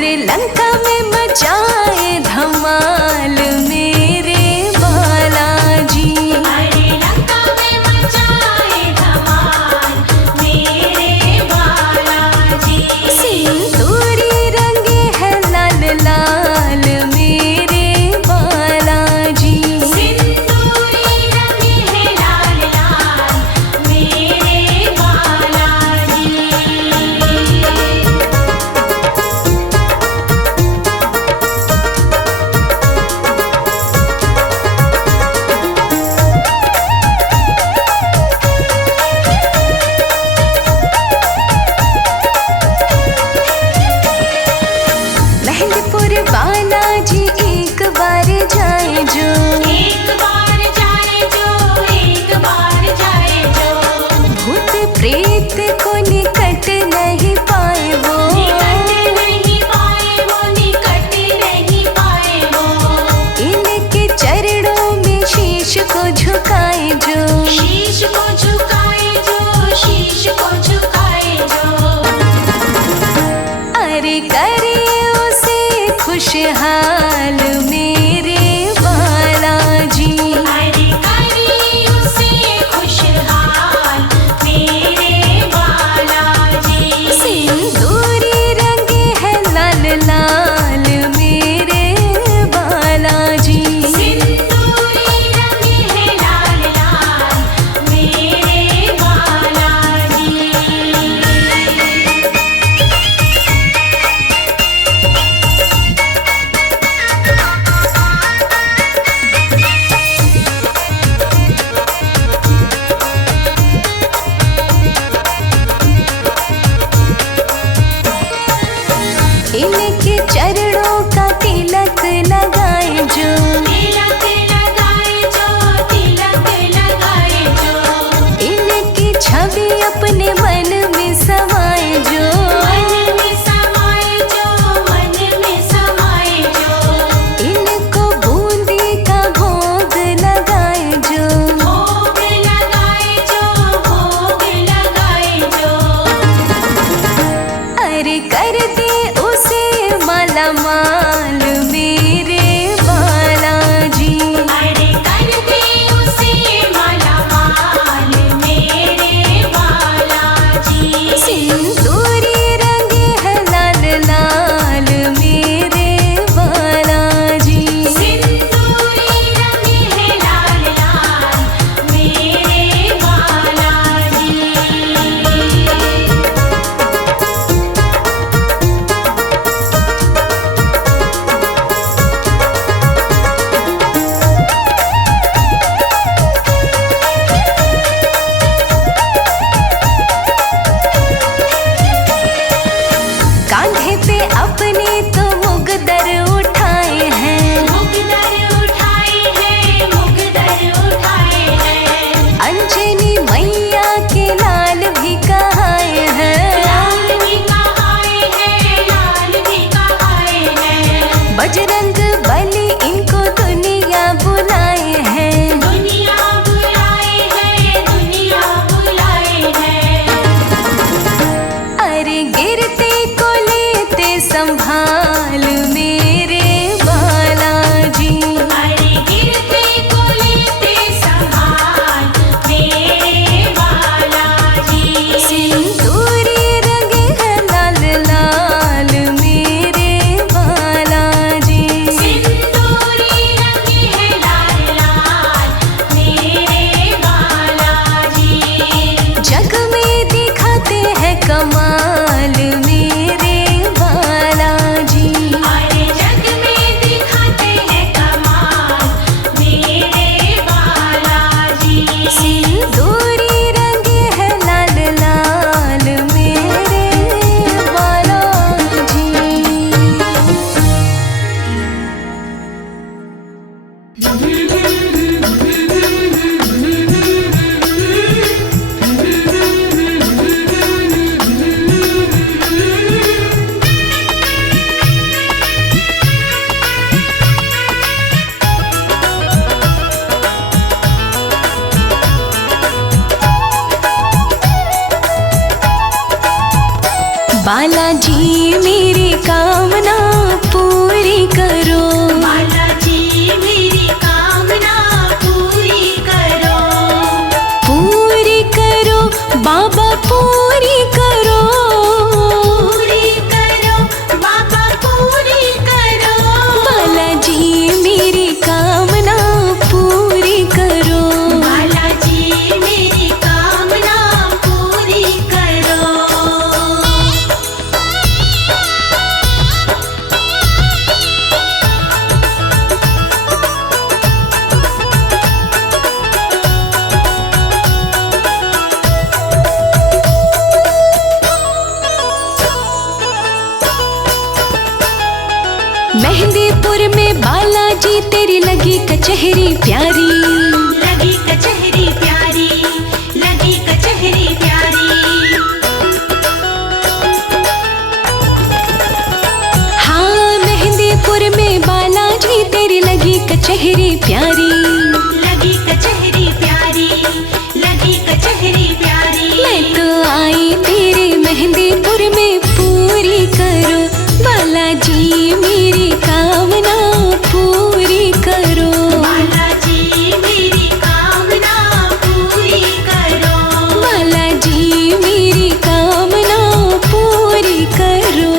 अरे लंका में मचाए धमाल मेरे बालाजी। अरे लंका में मचाए धमाल मेरे बालाजी। सिंदूरी रंगे है लाल लाल मेरे बालाजी। सिंदूरी रंगे है लाल लाल मेरे बालाजी। महलपुर बालाजी एक बार जाए जो, एक बार जाए जो, एक बार जाए जो। भूत प्रेत को निकट नहीं पाए वो। निकट नहीं पाए वो, निकट नहीं पाए वो। इनके चरणों में शीश को झुकाए जो, शीश को झुकाए जो, शीश को झुकाए जो। अरे करे उसे खुशहाल मेरे बालाजी। अरे करी उसे खुशहाल मेरे बालाजी। सिंदूरी रंगे है लाल लाल मेरे बालाजी। सिंदूरी रंगे है लाल लाल मेरे बालाजी। इनके चरणों का तिलक लगाए जो, तिलक लगाए जो, तिलक लगाए जो। इनकी छवि अपने मन में समाए जो, मन में समाए जो, मन में समाए जो। इनको बूंदी का भोग लगाए जो, भोग लगाए जो, भोग लगाए जो। अरे कर दे उसे माला माल मेरे बालाजी। अरे कर दे उसे माला माल मेरे बालाजी। सिंदूरी रंगे है लाल लाल मेरे बालाजी। सिंदूरी रंगे है लाल लाल मेरे बालाजी। कांधे पे अपने तो मुगदर उठाए हैं, मुगदर उठाए हैं, मुगदर उठाए हैं। अंजनी मैया के लाल भी कहाए हैं। लाल भी कहाए हैं, लाल भी कहाए हैं। बजरंग बली इनको दुनिया बुलाए हैं। दुनिया बुलाए हैं, दुनिया बुलाए हैं। अरे गिरते को लेते संभाल मेरे बालाजी। अरे गिरते को लेते संभाल मेरे बालाजी। सिंदूरी रंगे है लाल लाल मेरे बालाजी। सिंदूरी रंगे है लाल लाल मेरे बालाजी। जग में दिखाते हैं कमाल मेरे बालाजी। अरे जग में दिखाते हैं कमाल मेरे बालाजी। सिंदूरी रंगे है लाल लाल मेरे बालाजी। बालाजी मेरी कामना मेहंदीपुर में बालाजी तेरी लगी कचहरी प्यारी, लगी कचहरी प्यारी, लगी कचहरी प्यारी। हाँ मेहंदीपुर में बालाजी तेरी लगी कचहरी प्यारी, लगी कचहरी प्यारी, लगी कचहरी प्यारी। मैं तो आई तेरे मेहंदीपुर में पूरी करो बालाजी मेरी कामना पूरी करो, बालाजी मेरी कामना पूरी करो, बालाजी मेरी कामना पूरी करो।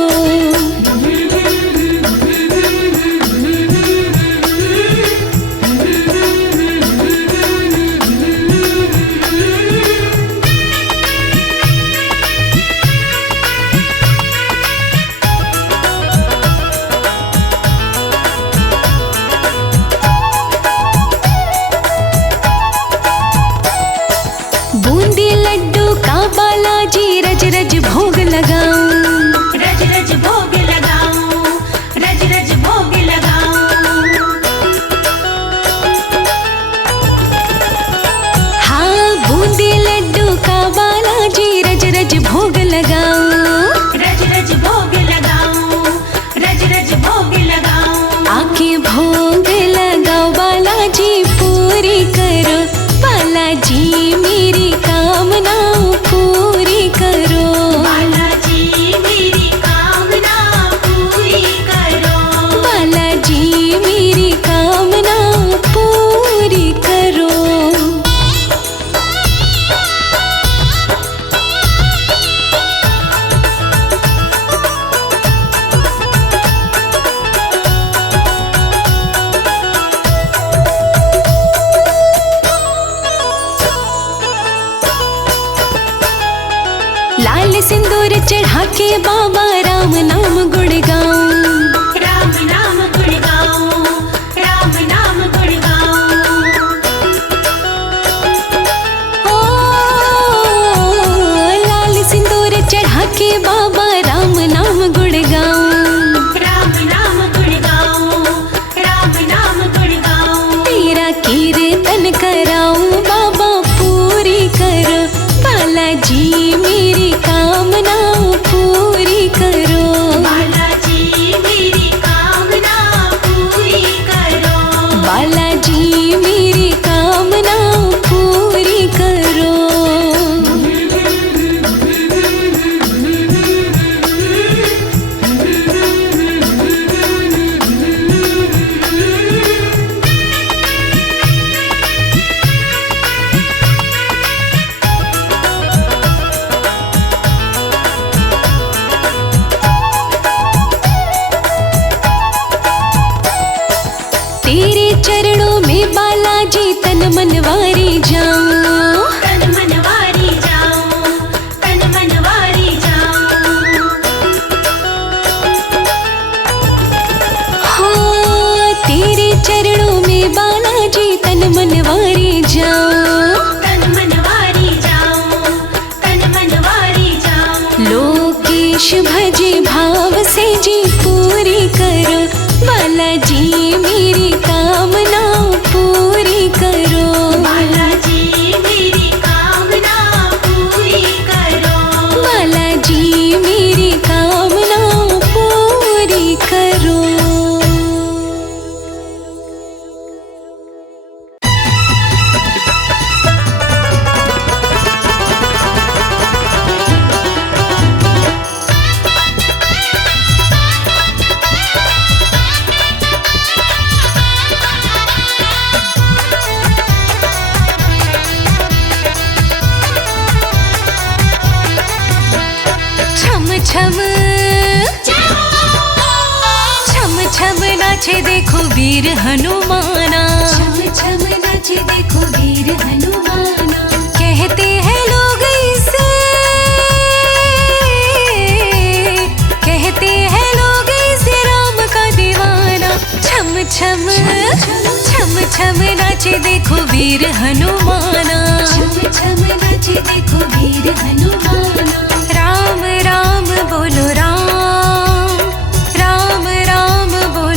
बूंदी लड्डू का बालाजी रज रज भोग लगाऊं, रज रज भोग लगाऊं, रज रज भोग लगाऊं। हाँ बूंदी लड्डू का बालाजी रज रज भोग लगाऊं, रज रज भोग लगाऊं, रज रज भोग लगाऊं। आके भोग लगाओ बालाजी पूरी करो, बालाजी मेरी कामना पूरी करो, बालाजी मेरी कामना पूरी करो, बालाजी मेरी कामना पूरी करो। लाल सिंदूर चढ़ा के बाबा राम नाम गुण गाऊं, राम नाम गुण गाऊं, राम नाम गुण गाऊं। ओ लाल सिंदूर चढ़ा के बाबा राम नाम गुण गाऊं, राम नाम गुण गाऊं, राम नाम गुण गाऊं। तेरा कीर्तन कराऊं बाबा पूरी करो, बालाजी मेरी कामना पूरी करो, बालाजी मेरी कामना पूरी करो, बालाजी मेरी कामना पूरी करो। तेरे चरणों में बालाजी तन मन वारी जाऊं, तन मन वारी जाऊं, तन मन वारी जाऊं। हाँ तेरे चरणों में बालाजी तन मन वारी जाऊं, तन मन वारी जाऊं, तन मन वारी जाऊं। लोकेश भजे भाव से जी पूरी करो, बालाजी मेरी कामना पूरी करो, बालाजी मेरी कामना पूरी करो, बालाजी मेरी कामना पूरी करो। छम छम छम नाचे देखो वीर हनुमाना, छम छम नाचे देखो वीर हनुमाना। कहते हैं लोग इसे, कहते हैं लोग इसे राम का दीवाना। छम छम छम छम नाचे देखो वीर हनुमाना, छम छम नाचे देखो वीर हनुमाना। राम राम बोलो राम, राम राम बोलो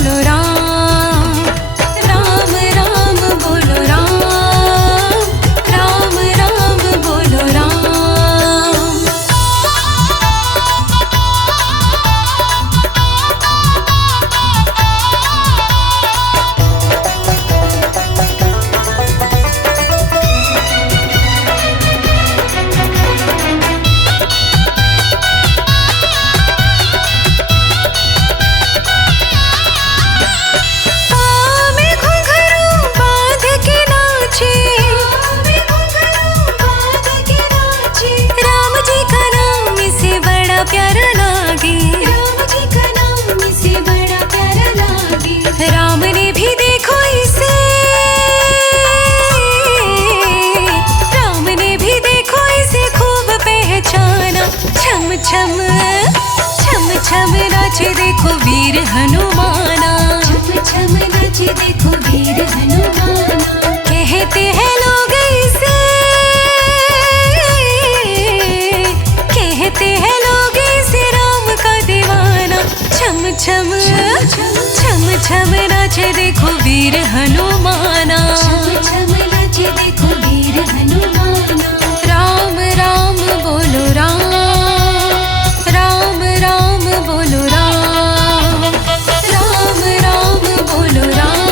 वीर हनुमाना। छम छम नाचे देखो वीर हनुमाना। कहते हैं लोग इसे, कहते हैं लोग इसे राम का दीवाना। छम छम छम छम नाचे देखो वीर हनुमाना। छम छम नाचे देखो वीर हनुमाना। राम राम बोलो राम, राम राम बोलो राम, राम राम बोलो राम,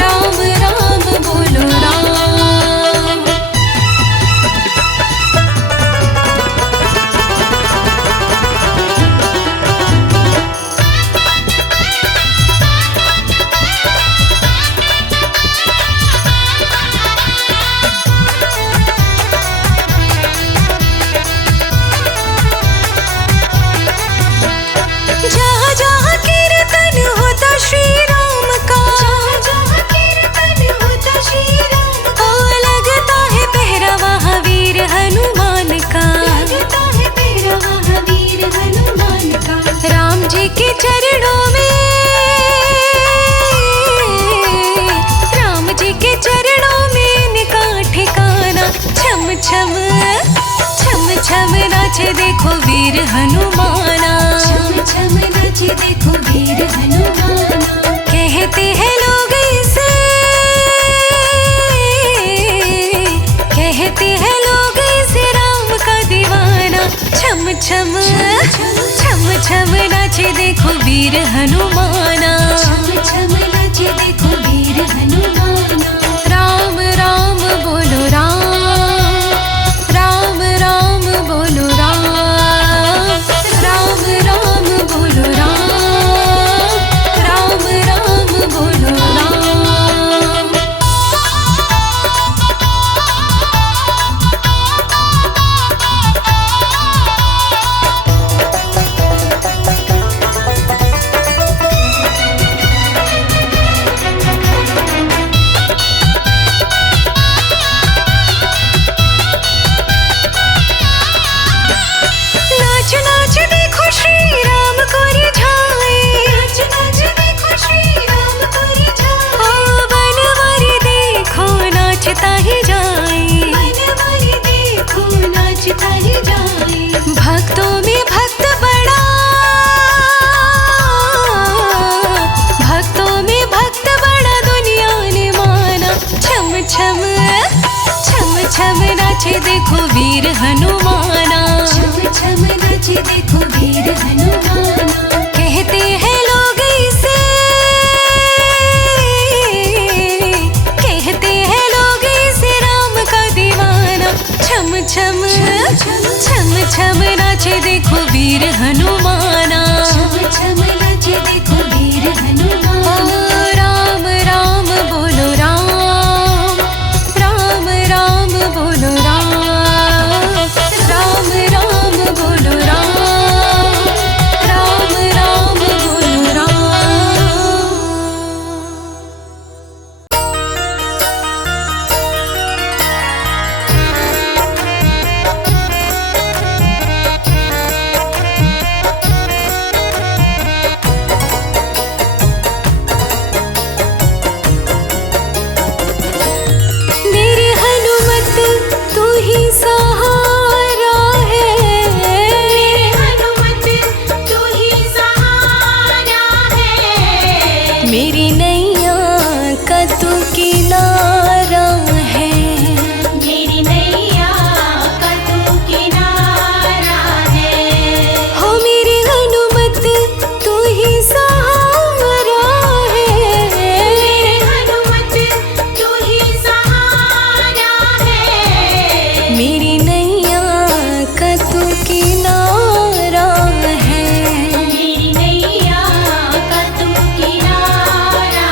राम राम बोलो राम। जहाँ जहाँ कीर्तन होता श्री राम का, जहाँ जहाँ कीर्तन होता श्री राम का। ओ लगता है पहरावा वीर हनुमान का। लगता है पहरावा वीर हनुमान का। राम जी के चरणों में, राम जी के चरणों में इनका ठिकाना। छम छम छम छम नाचे देखो वीर हनुमाना। छम छम नाचे देखो वीर हनुमाना। कहते हैं लोग इसे, कहते हैं लोग इसे राम का दीवाना। छम छम छम छम नाचे देखो वीर हनुमाना। छम छम नाचे देखो वीर हनुमाना। राम राम बोलो राम, राम राम बोलो राम, राम राम बोलो राम, राम राम बोलो राम। नाच नाच देखो श्री राम को रिझाए। नाच नाच देखो श्री राम को रिझाए। ओ बनवारी देखो नाचता ही जाए। बनवारी देखो नाचता ही जाए। भक्तों में भक्त बड़ा, भक्तों में भक्त बड़ा दुनिया ने माना। छम छम छम छम नाचे देखो वीर हनुमाना। छम छम नाचे देखो वीर हनुमाना। कहते हैं लोग इसे, कहते हैं लोग इसे राम का दीवाना। छम छम छम छम नाचे देखो वीर हनुमाना। छम छम नाचे देखो वीर ओ हनुमाना। राम राम बोलो राम, राम राम बोलो राम, राम राम बोलो राम, राम राम बोलो मेरे हनुमत तू ही सहारा है। मेरे हनुमत तू ही सहारा है। मेरी नैया का तू किनारा है। मेरी नैया का तू किनारा है। हो मेरे हनुमत तू ही सहारा है। मेरे हनुमत तू ही सहारा है। मेरी नैया का तू किनारा है। मेरी नैया का तू किनारा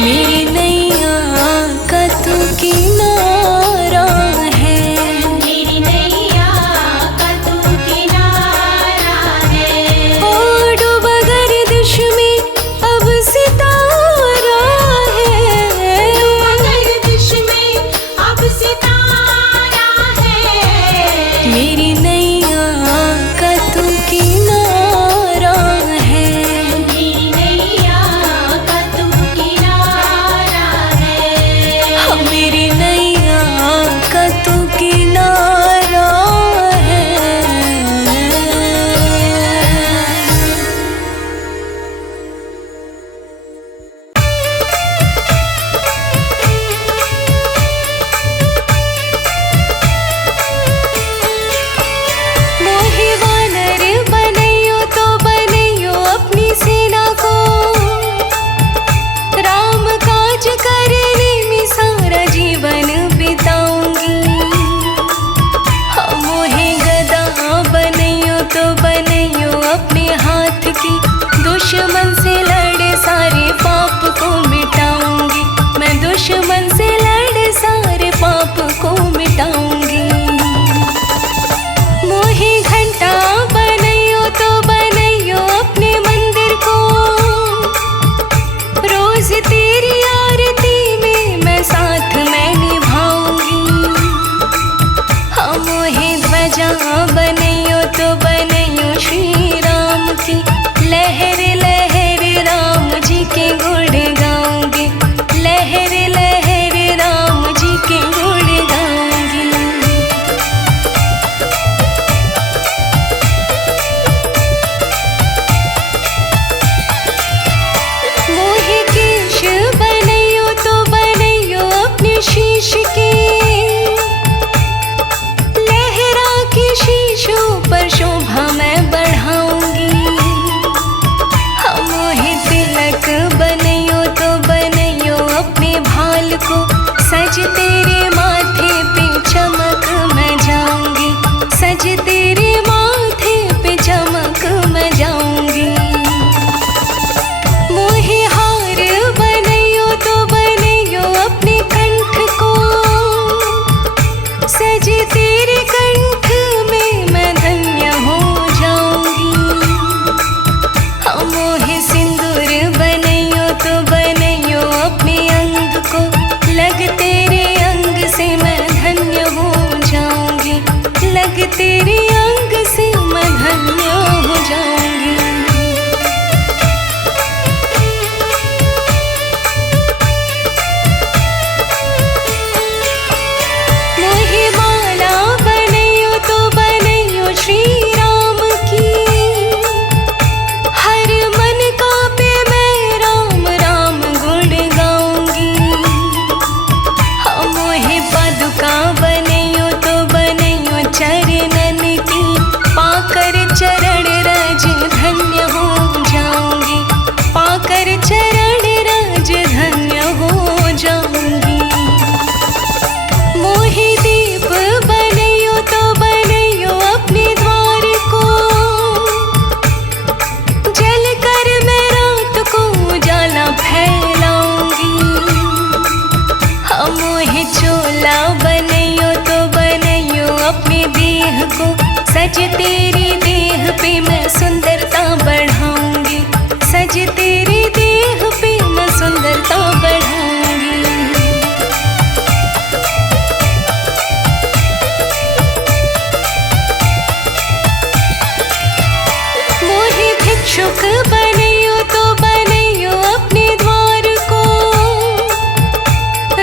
मेरी नैया का तू किनारा है, मेरी नैया का तू किनारा है। ओ डूबा गर्दिश में अब सितारा है, डूबा गर्दिश में अब सितारा है। मेरी नैया का तू किनारा है, मेरी नैया का तू किनारा है। हाँ, मेरी नैया का तू किनारा है। मोहे वानर बनैयो तो बनैयो अपनी सेना को, राम काज करने में सारा जीवन बिताऊंगी। हाँ, मोहे गदा बनैयो तो बनैयो अपने हाथ की, दुश्मन से लड़े सारे पाप को मिटाऊंगी। मैं दुश्मन से लड़े सारे पाप को मिटाऊंगी। मोहे घंटा बनैयो तो बनैयो अपने मंदिर को, रोज तेरी आरती में मैं साथ मैं निभाऊंगी। हाँ, मोहे ध्वजा बनैयो तो बनैयो श्री राम की, लहर लहर राम जी के गुण गाऊंगी। लहर लहर राम जी के गुण गाऊंगी। मोहे केश बनैयो तो बनैयो अपने शीश के, लहरा के शीशों पर शोभा मैं बढ़ाऊंगी। हाँ, मोहे तिलक बनैयो तो बनैयो अपने भाल को, सज तेरे माथे पे चमक मैं जाऊंगी। सज तेरे माथे पे चमक मैं जाऊंगी। मोहे हार बनैयो तो बनैयो अपने कंठ को, सज तेरे कंठ में मैं धन्य हो जाऊंगी। हाँ, मोहे सिंदूर बनैयो तो बनैयो अपने अंग को, लग तेरे अंग से मैं धन्य हो जाऊंगी। लग तेरे अंग से मैं धन्य हो जाऊंगी। मोहे माला बनैयो तो बनैयो श्री राम की, हर मन का पे मैं राम राम गुण गाऊंगी। हाँ, मोहे पादुका बनैयो तो बनैयो चरणन की, पाकर चरण रज धन्य हो जाऊंगी। पाकर चरण रज धन्य हो जाऊंगी। मोहे दीप बनैयो तो बनैयो अपने द्वार को, जल कर मैं रात को उजाला फैलाऊंगी। हाँ, मोहे चोला बनैयो तो बनैयो अपने देह को, सज तेरी देह पे मैं सुंदरता बढ़ाऊंगी। सज तेरी देह पे मैं सुंदरता बढ़ाऊंगी। मोहे भिक्षुक बनैयो तो बनैयो अपने द्वार को,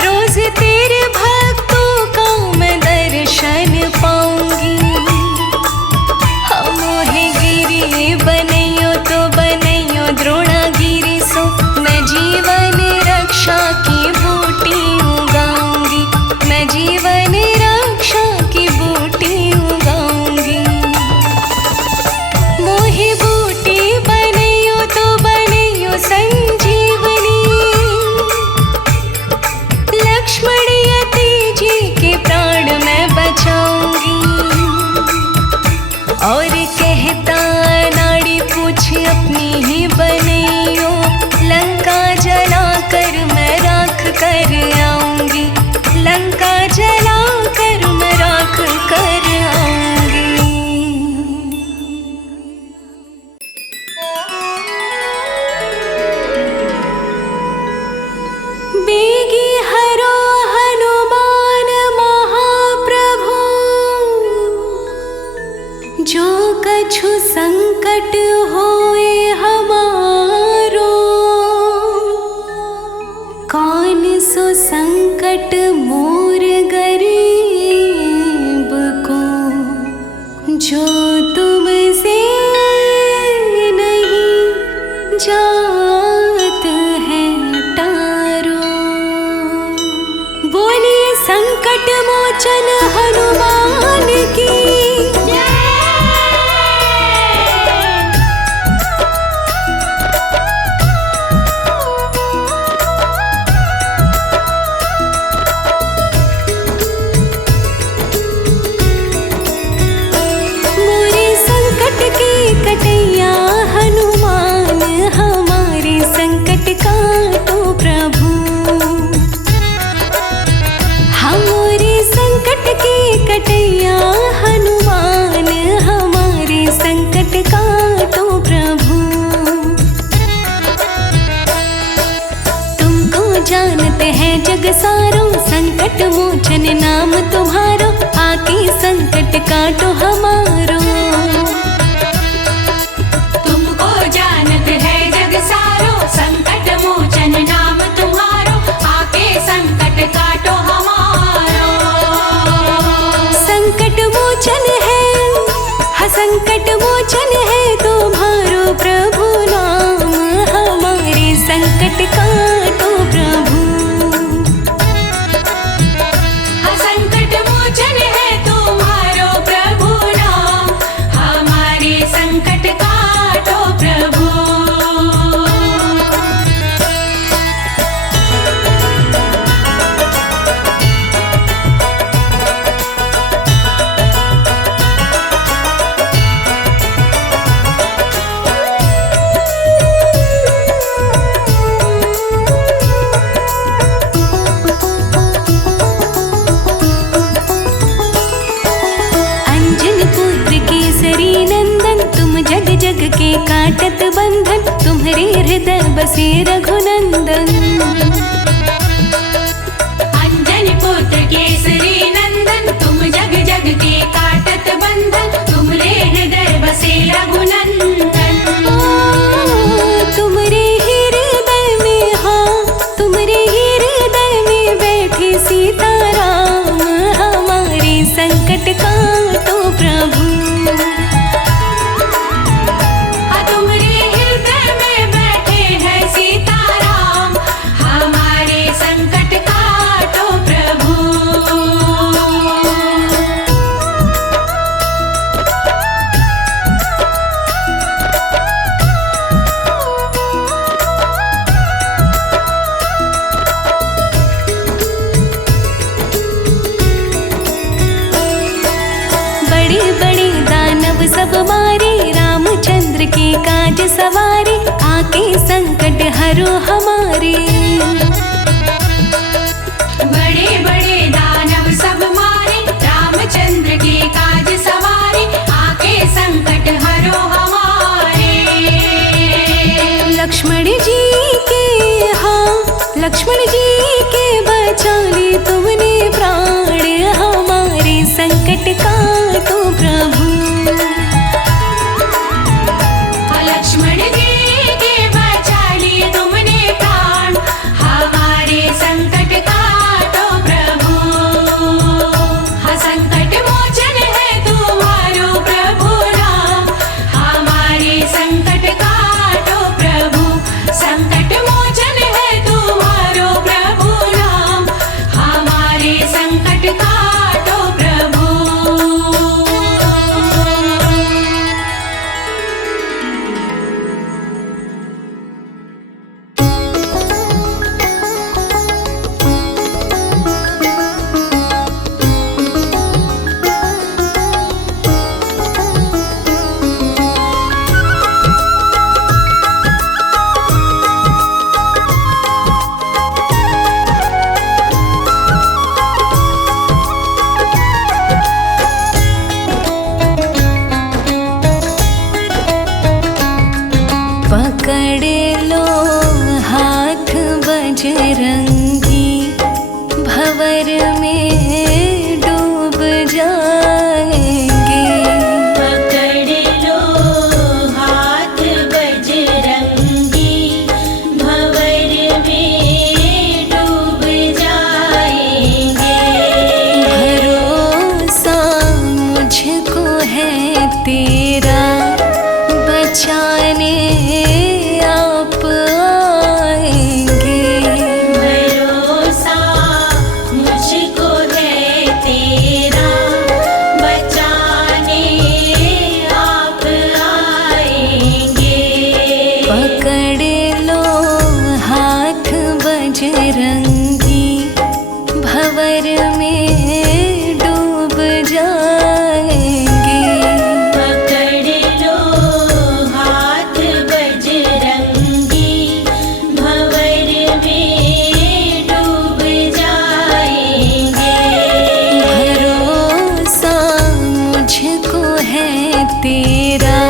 रोज तेरे भक्तों का मैं दर्शन पाऊंगी। हाँ, मोहे गिरी बनैयो संकट मोर गरीब को जो तुमसे नहीं जात है टारो। बोलिए संकट मोचन हनुमान की। कटैया हनुमान हमारे संकट काटो प्रभु। हमारे संकट के कटैया हनुमान हमारे संकट काटो प्रभु। तुमको जानते हैं जग सारो संकट मोचन नाम तुम्हारो। आके संकट काटो हमारो। संकट मोचन नाम तुम्हारो। आके संकट काटो हमारो। संकट मोचन है संकट मोचन है तुम्हारो प्रभु नाम। हमारे संकट काटो प्रभु। संकट मोचन है तुम्हारो प्रभु नाम। हमारे संकट काटो प्रभु। जग जग के काटत बंधन तुम्हारे हृदय बसे रघुनंदन। अंजनी पुत्र केसरी नंदन तुम जग जग के काटत बंधन तुम्हारे हृदय बसे रघुनंदन। तुम्हारे हृदय में हाँ तुम्हारे हृदय में बैठे सीताराम। हमारे संकट काटो प्रभु। सब मारे रामचंद्र के काज सवारे। आके संकट हरो हमारे। बड़े बड़े दानव सब मारे रामचंद्र के काज सवारे। आके संकट हरो हमारे। लक्ष्मण जी के हाँ लक्ष्मण जी के बचा ली तुमने प्राण। हमारे संकट काटो प्रभु। लक्ष्मण जी के बचा लिए तुमने प्राण। हमारे संकट काटो प्रभु। संकट मोचन है तुम्हारो प्रभु नाम। हमारे संकट काटो प्रभु। संकट मोचन है तुम्हारो प्रभु नाम। बजरंगी भंवर में डूब जाएंगे। पकड़ लो हाथ बजरंगी भंवर में डूब जाएंगे। भरोसा मुझको है तेरा,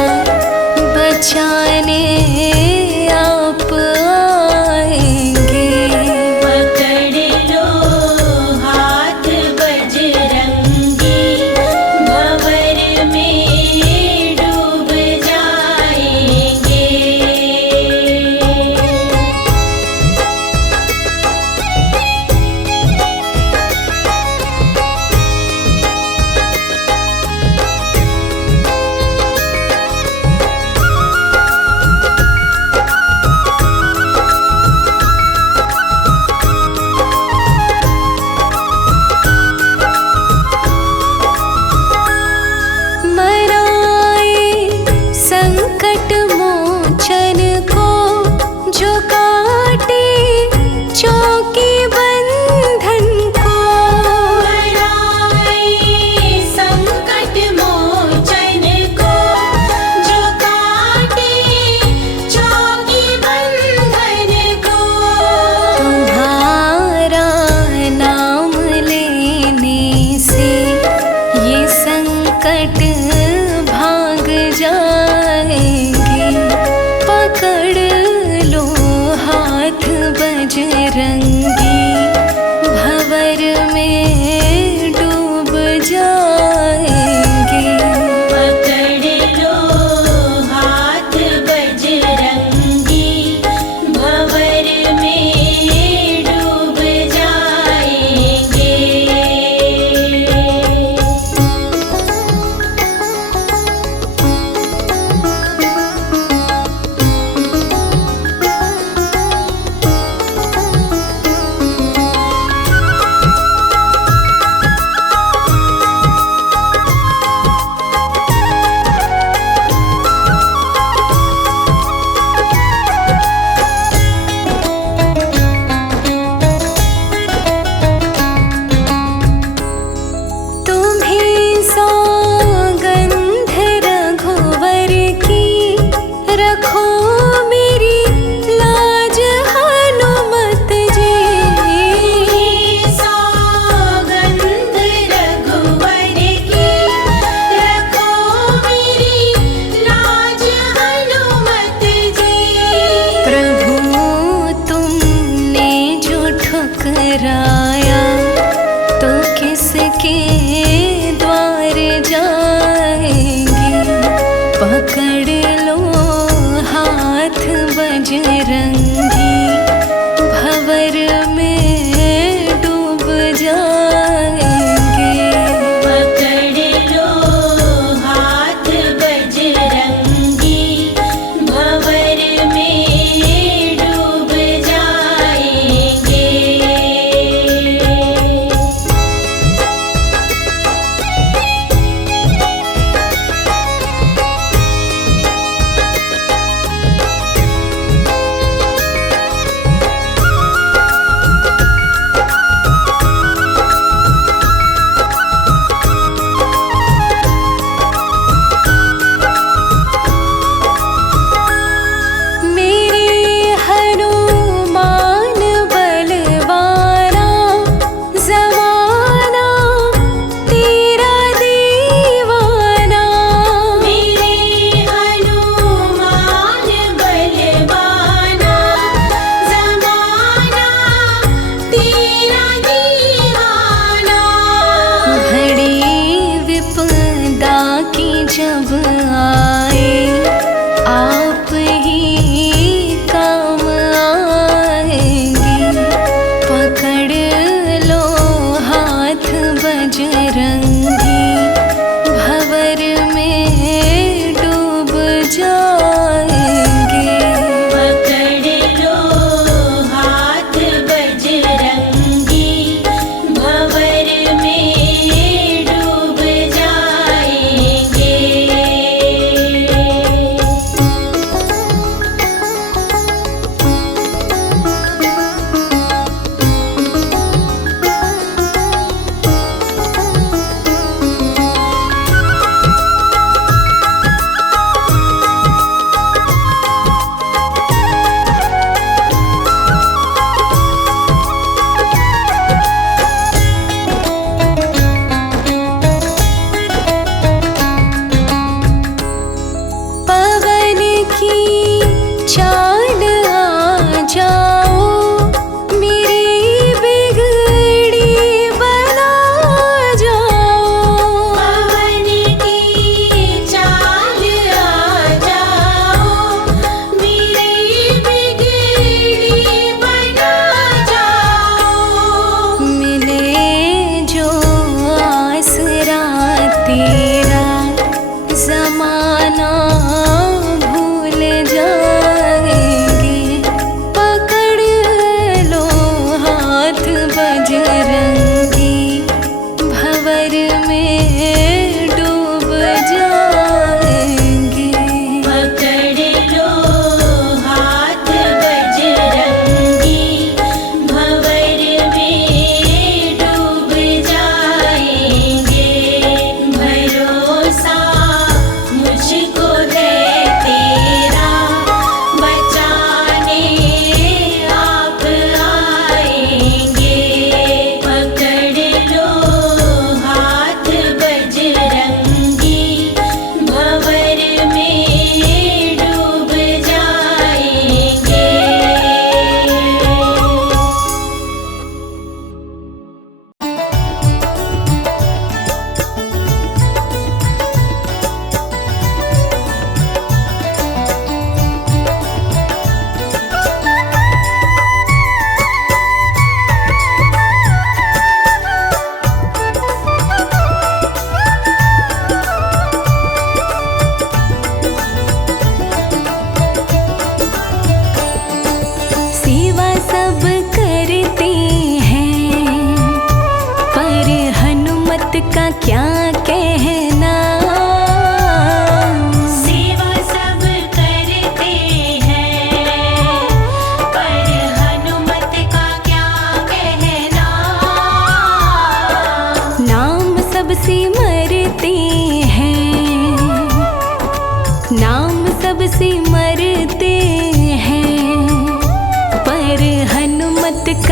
बचाने आप आएंगे। पकड़ लो हाथ बजरंगी भंवर में डूब जाएंगे। मराए संकट मोचन को जो काटे चौकी बंधन को। मराए संकट मोचन को जो काटे चौकी बंधन को। तुम्हारा नाम लेने से ये संकट भाग जाएंगे। पकड़ लो हाथ बजरंगी भंवर में डूब जाएंगे। पकड़ लो हाथ बजरंगी भंवर में डूब जाएंगे। तुम्हें सौगंध रघुवर की, रखो मेरी लाज हनुमत जी। सौगंध रघुवर की, रखो मेरी लाज हनुमत जी। प्रभु तुमने जो ठुकराया, तो किसके द्वार जाएंगे। पकड़ लो हाथ बजरंगी भंवर में डूब जाएंगे। पकड़ लो हाथ बजरंगी भंवर में डूब जाएंगे।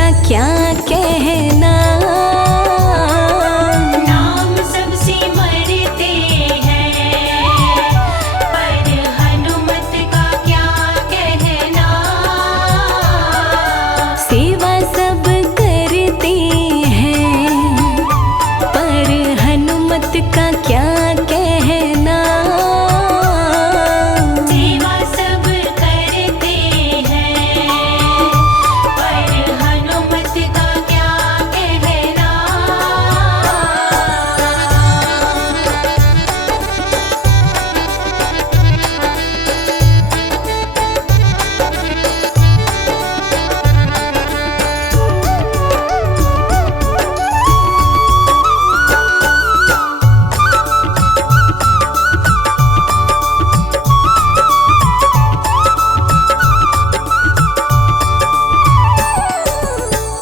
का क्या कहना। नाम सबसे मरते हैं, पर हनुमत का क्या कहना। सेवा सब करते हैं, पर हनुमत का क्या कहना। सेवा सब करते हैं, पर हनुमत का क्या कहना।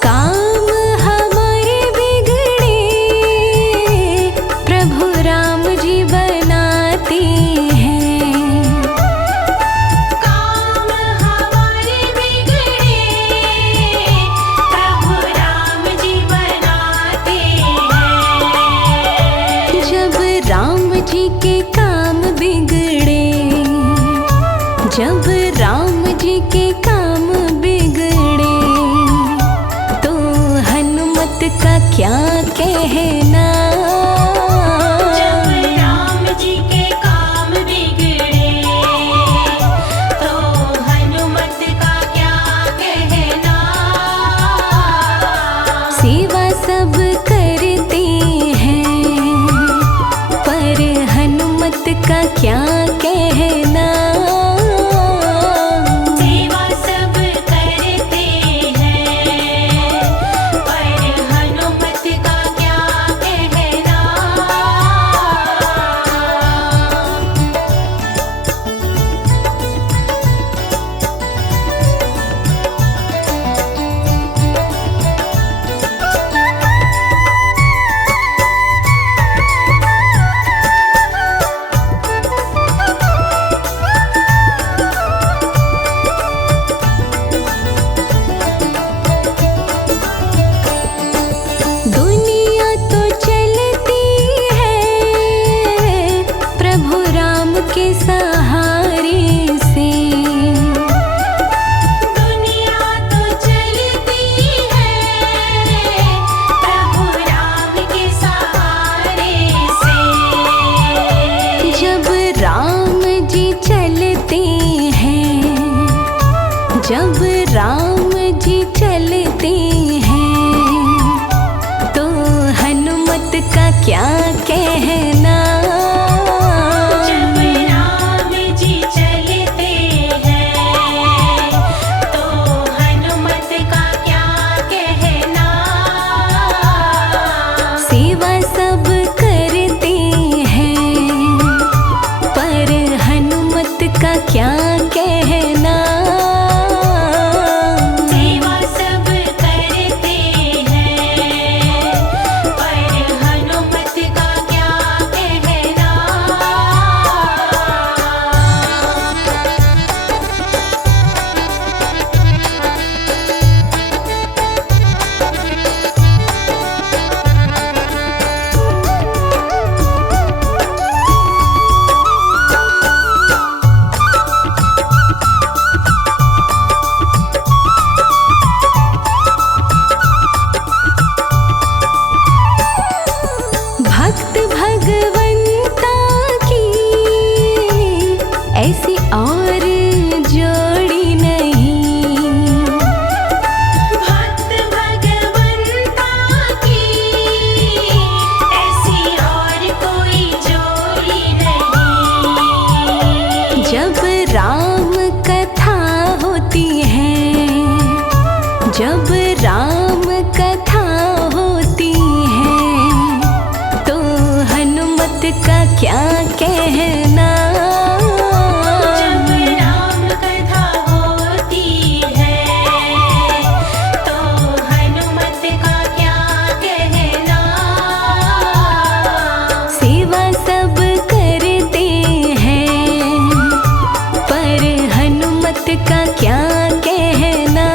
काम हमारे बिगड़े प्रभु राम जी बनाते हैं। काम हमारे बिगड़े प्रभु राम जी बनाते हैं। जब राम जी के काम बिगड़े, जब राम जी के काम बिगड़े, तो हनुमत का क्या कहना। जब राम जी के काम बिगड़े, तो हनुमत का क्या कहना। सेवा सब करते हैं, पर हनुमत का क्या कहना। सेवा सब करते हैं, पर हनुमत का क्या कहना। दुनिया तो चलती है प्रभु राम के सहारे से। दुनिया तो चलती है प्रभु राम के सहारे से। जब राम जी चलते हैं, जब राम जी चलते हैं, तो हनुमत का क्या कहना। जब राम जी चलते हैं, तो हनुमत का क्या कहना। सेवा सब करते हैं, पर हनुमत का क्या कहना। सेवा सब करते हैं, पर हनुमत का क्या कहना। भक्त भगवंता की ऐसी और जोड़ी नहीं। भक्त भगवंता की ऐसी और कोई जोड़ी नहीं। जब राम कथा होती है, जब राम कथा होती है, तो हनुमत का क्या कहना। जब राम कथा होती है, तो हनुमत का क्या कहना। सेवा सब करते हैं, पर हनुमत का क्या कहना।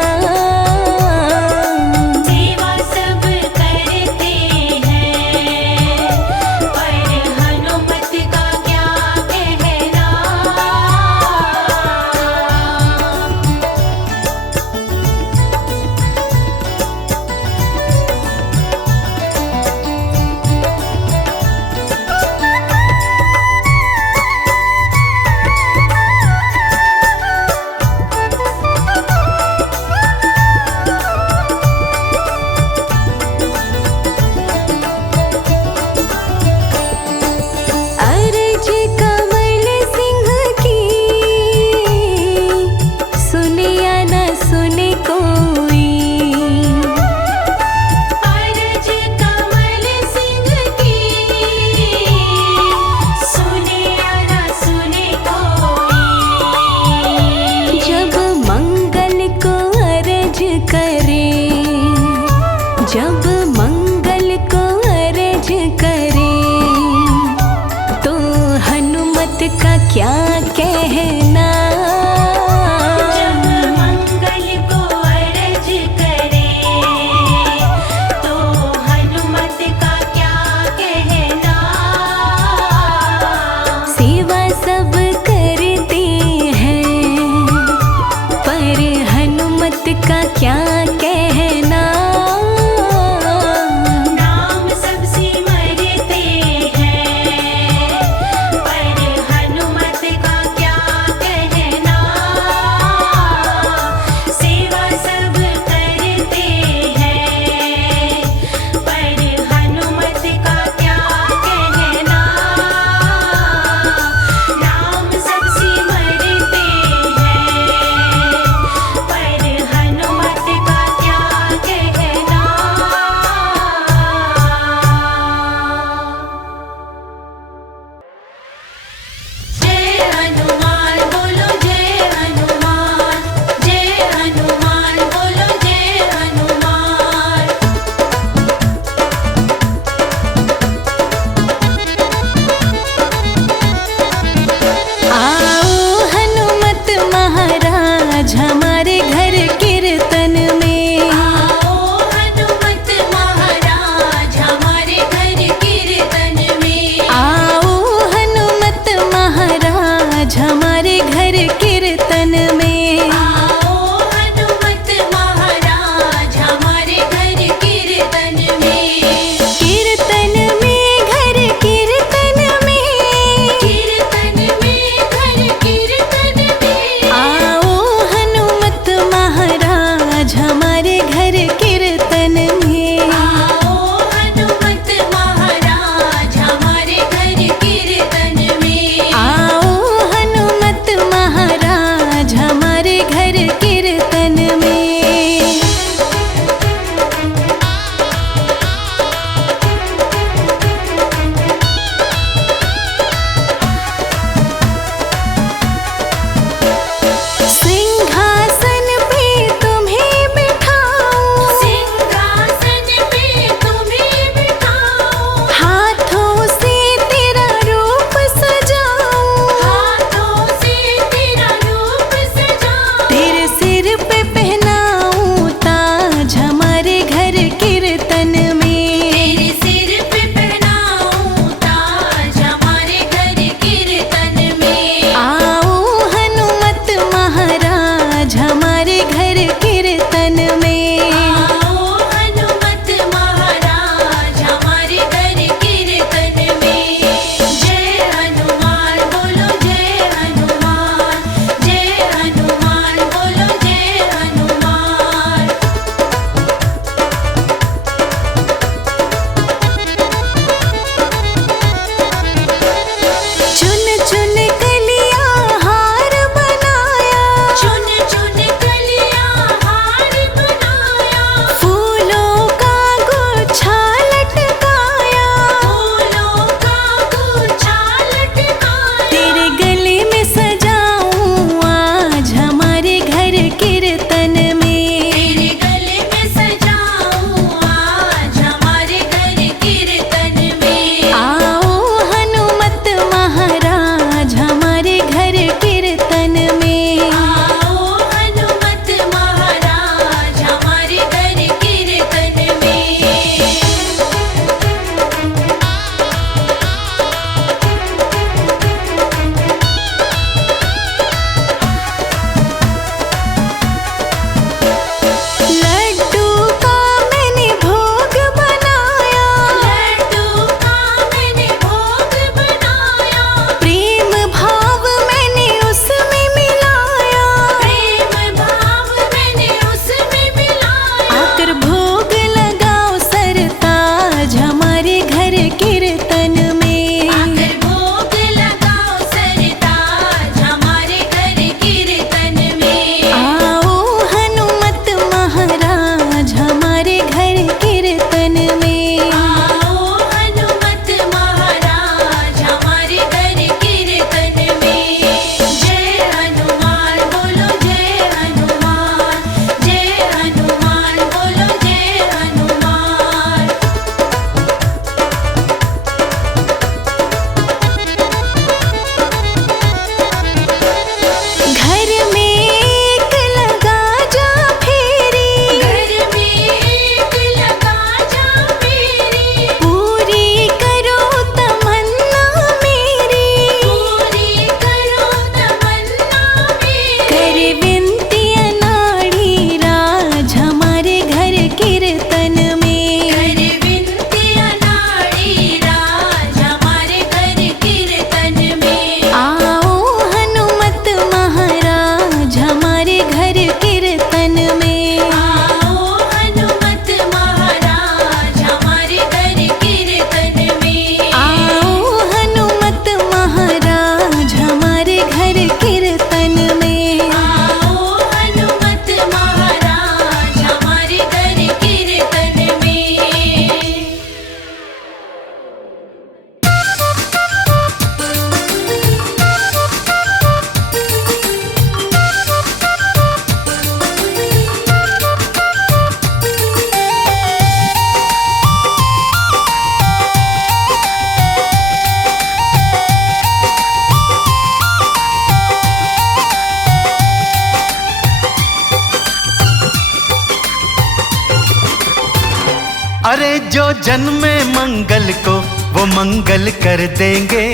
अरे जो जन्मे मंगल को वो मंगल कर देंगे,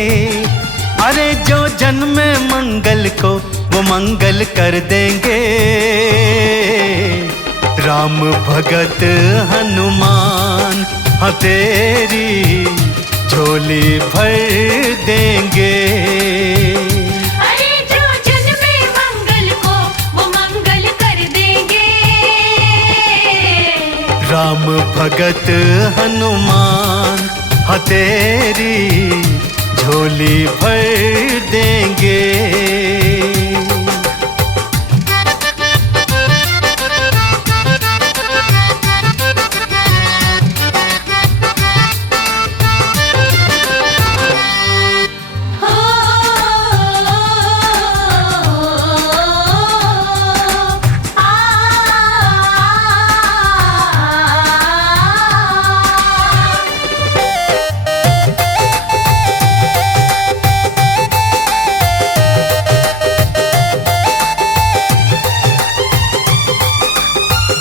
अरे जो जन्मे मंगल को वो मंगल कर देंगे। राम भगत हनुमान हाँ तेरी झोली भर देंगे। अरे जो जन्मे मंगल को वो मंगल कर देंगे। राम भगत हनुमान हाँ तेरी झोली भर देंगे।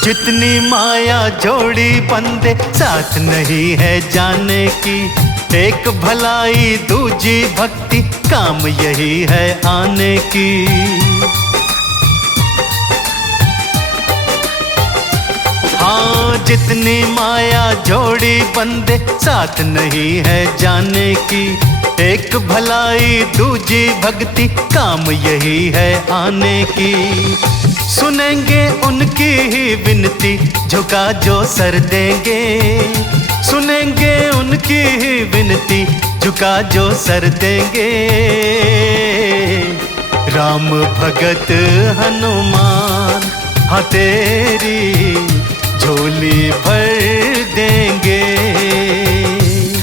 जितनी माया जोड़ी बंदे साथ नहीं है जाने की, एक भलाई दूजी भक्ति काम यही है आने की। हाँ जितनी माया जोड़ी बंदे साथ नहीं है जाने की, एक भलाई दूजी भक्ति काम यही है आने की। सुनेंगे उनकी ही विनती झुका जो सर देंगे, सुनेंगे उनकी ही विनती झुका जो सर देंगे। राम भगत हनुमान हाँ तेरी झोली भर देंगे।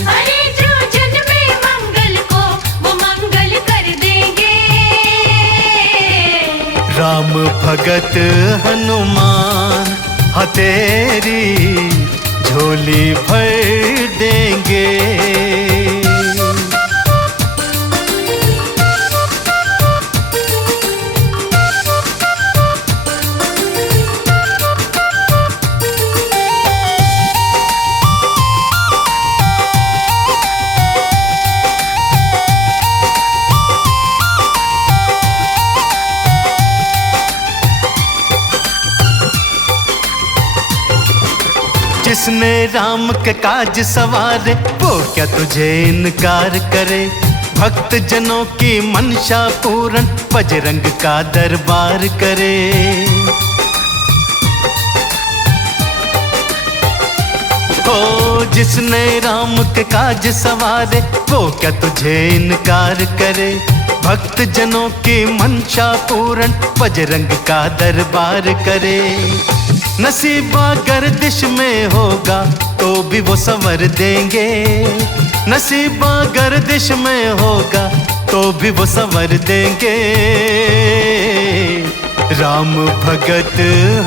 अरे जो जन्मे मंगल को वो मंगल कर देंगे। राम भगत हनुमान हाँ तेरी झोली भर देंगे। जिसने राम के काज सवारे वो क्या तुझे इनकार करे। भक्त जनों की मनसा पूरन बजरंग का दरबार करे। ओ जिसने राम के काज सवारे वो क्या तुझे इनकार करे। भक्त जनों की मनसा पूरन बजरंग का दरबार करे। नसीबा गर्दिश में होगा तो भी वो संवर देंगे, नसीबा गर्दिश में होगा तो भी वो संवर देंगे। राम भगत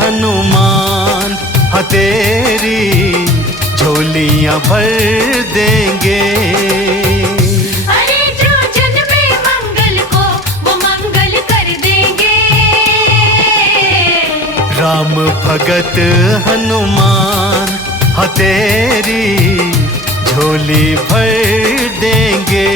हनुमान हाँ तेरी झोलियां भर देंगे। अरे जो जन्मे मंगल को वो मंगल कर देंगे। राम भगत हनुमान हाँ तेरी झोली भर देंगे।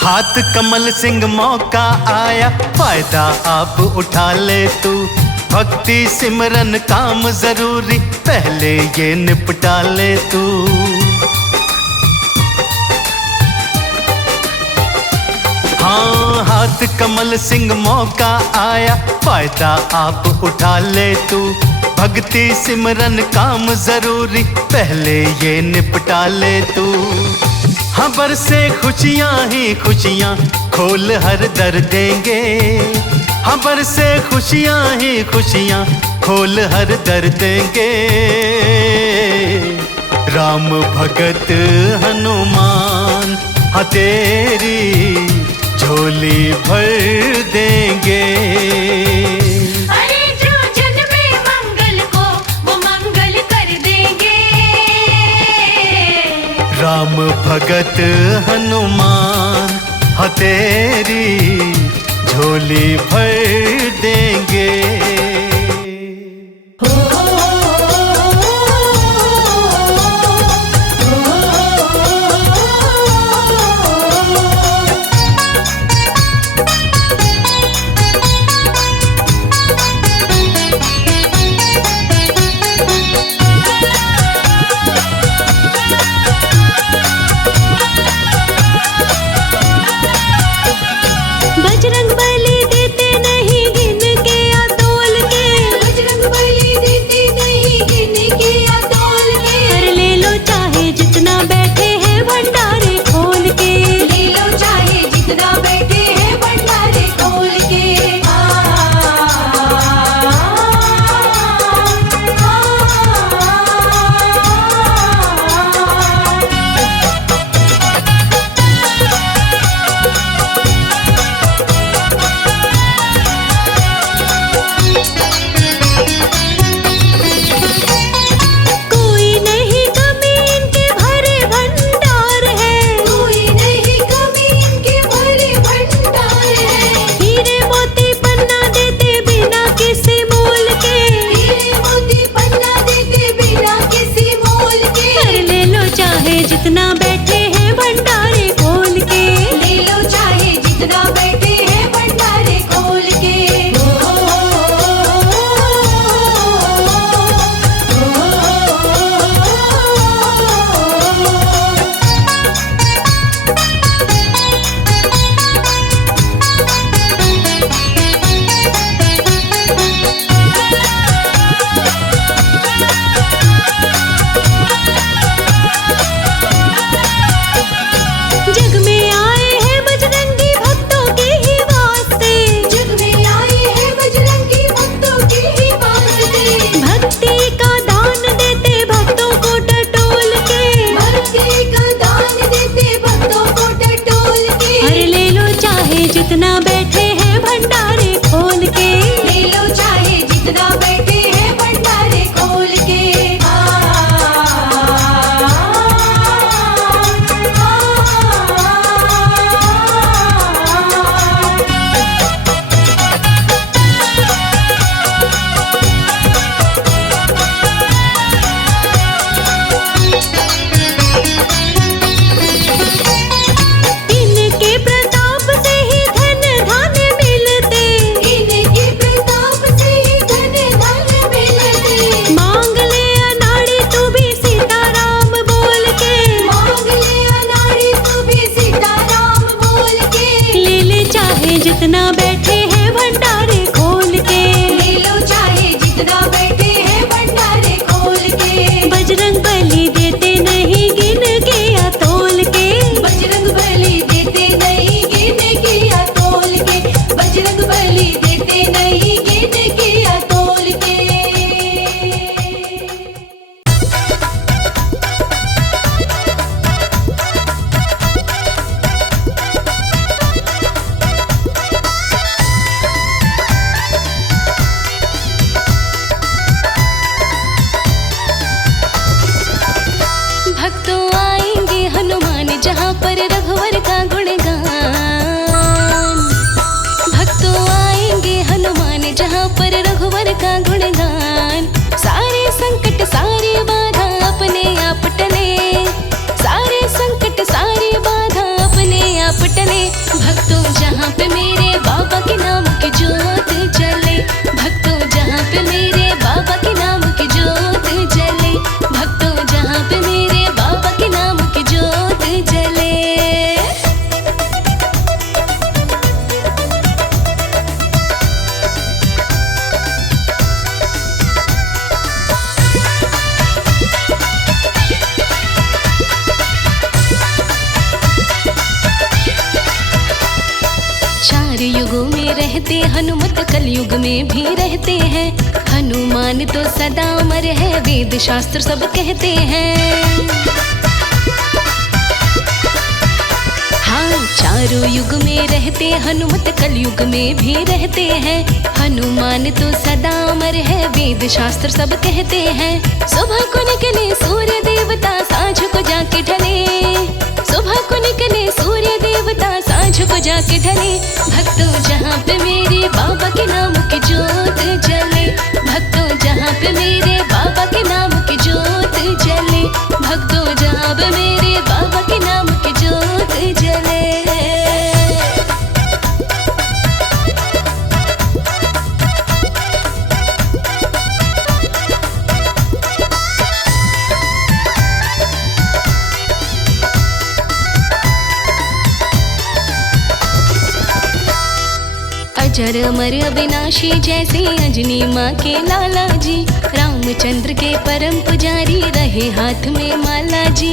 हाथ कमल सिंह मौका आया फायदा आप उठा ले तू। भक्ति सिमरन काम जरूरी पहले ये निपटा ले तू। हाँ हाथ कमल सिंह मौका आया फायदा आप उठा ले तू। भक्ति सिमरन काम जरूरी पहले ये निपटा ले तू। हाँ बरसे खुशियाँ ही खुशियाँ खोल हर दर देंगे। हबर से खुशियां ही खुशियां खोल हर दर देंगे। राम भगत हनुमान हाँ तेरी झोली भर देंगे। अरे जो जन्मे मंगल को वो मंगल कर देंगे। राम भगत हनुमान हाँ तेरी झोली भर देंगे। बजरंग बली देते नहीं गिन के या तोल के। बजरंग बली देते नहीं गिन के या तोल के। कर ले लो चाहे जितना बैठे हैं भंडारे खोल के। ले लो चाहे जितना बैठे हैं भंडारे खोल के। कोई नहीं कमी इनके भरे भंडार है। कोई नहीं कमी इनके भरे भंडार है। हीरे मोती पन्ना देते बिना किसी मोल के। हीरे मोती पन्ना देते बिना किसी मोल के। कर ले लो चाहे जितना बैठे हैं भंडारे खोल के। ले लो चाहे जितना बैठे हैं भंडारे खोल के। जग में आए हैं बजरंगी भक्तों के ही वास्ते। जग में आए हैं बजरंगी भक्तों के ही वास्ते। भक्ति का दान देते भक्तों को टटोल के। भक्ति का दान देते भक्तों को टटोल के। कर ले लो चाहे जितना बैठे हैं भंडारे खोल के। ले लो चाहे जितना बैठे हैं भंडारे खोल के। इनके प्रताप से ही धन धान्य मिलते। इनके प्रताप से ही धन धान्य मिलते। मांग ले अनाड़ी तू भी सीताराम बोल के। मांग ले अनाड़ी तू भी सीताराम बोल के। ले ले चाहे जितना बैठे हैं भंडारे खोल के। ले लो चाहे जितना बैठे हैं भंडारे खोल के। बजरंग बली देते नहीं गिन के या तोल के। बजरंग बली देते नहीं गिन के या तोल के। बजरंग बली देते नहीं गिन के या तोल के। भक्तों आएंगे हनुमान जहाँ पर रघुवर का गुणगान। भक्तों आएंगे हनुमान जहाँ पर रघुवर का गुणगान। सारे संकट सारी बाधा अपने आप टले। सारे संकट सारी बाधा अपने आप टले। भक्तों जहाँ पे मेरे बाबा के नाम की ज्योत जले। भक्तों जहाँ पे मेरे बाबा के नाम की ज्योत जले। भक्तों जहाँ पे मेरे बाबा के नाम की ज्योत जले। चार युगों में रहते हनुमत कलयुग में भी रहते हैं। हनुमान तो सदा अमर है, वेद शास्त्र सब कहते हैं। हाँ, चारों युग में रहते हनुमत, कलयुग में भी रहते हैं। हनुमान तो सदा अमर है, वेद शास्त्र सब कहते हैं। सुबह को निकले सूर्य देवता, सांझ को जाके ढले। सुबह को निकले सूर्य देवता, सांझ को जाके ढले। भक्तों जहाँ पे मेरे बाबा के नाम की जोत जले। भक्तों जहाँ पे मेरे बाबा के नाम की जोत जले। भक्तों जहाँ पे मेरे बाबा के नाम की जोत जले। अजर अमर अविनाशी जैसे अंजनी माँ के लाला जी। रामचंद्र के परम पुजारी रहे हाथ में माला जी।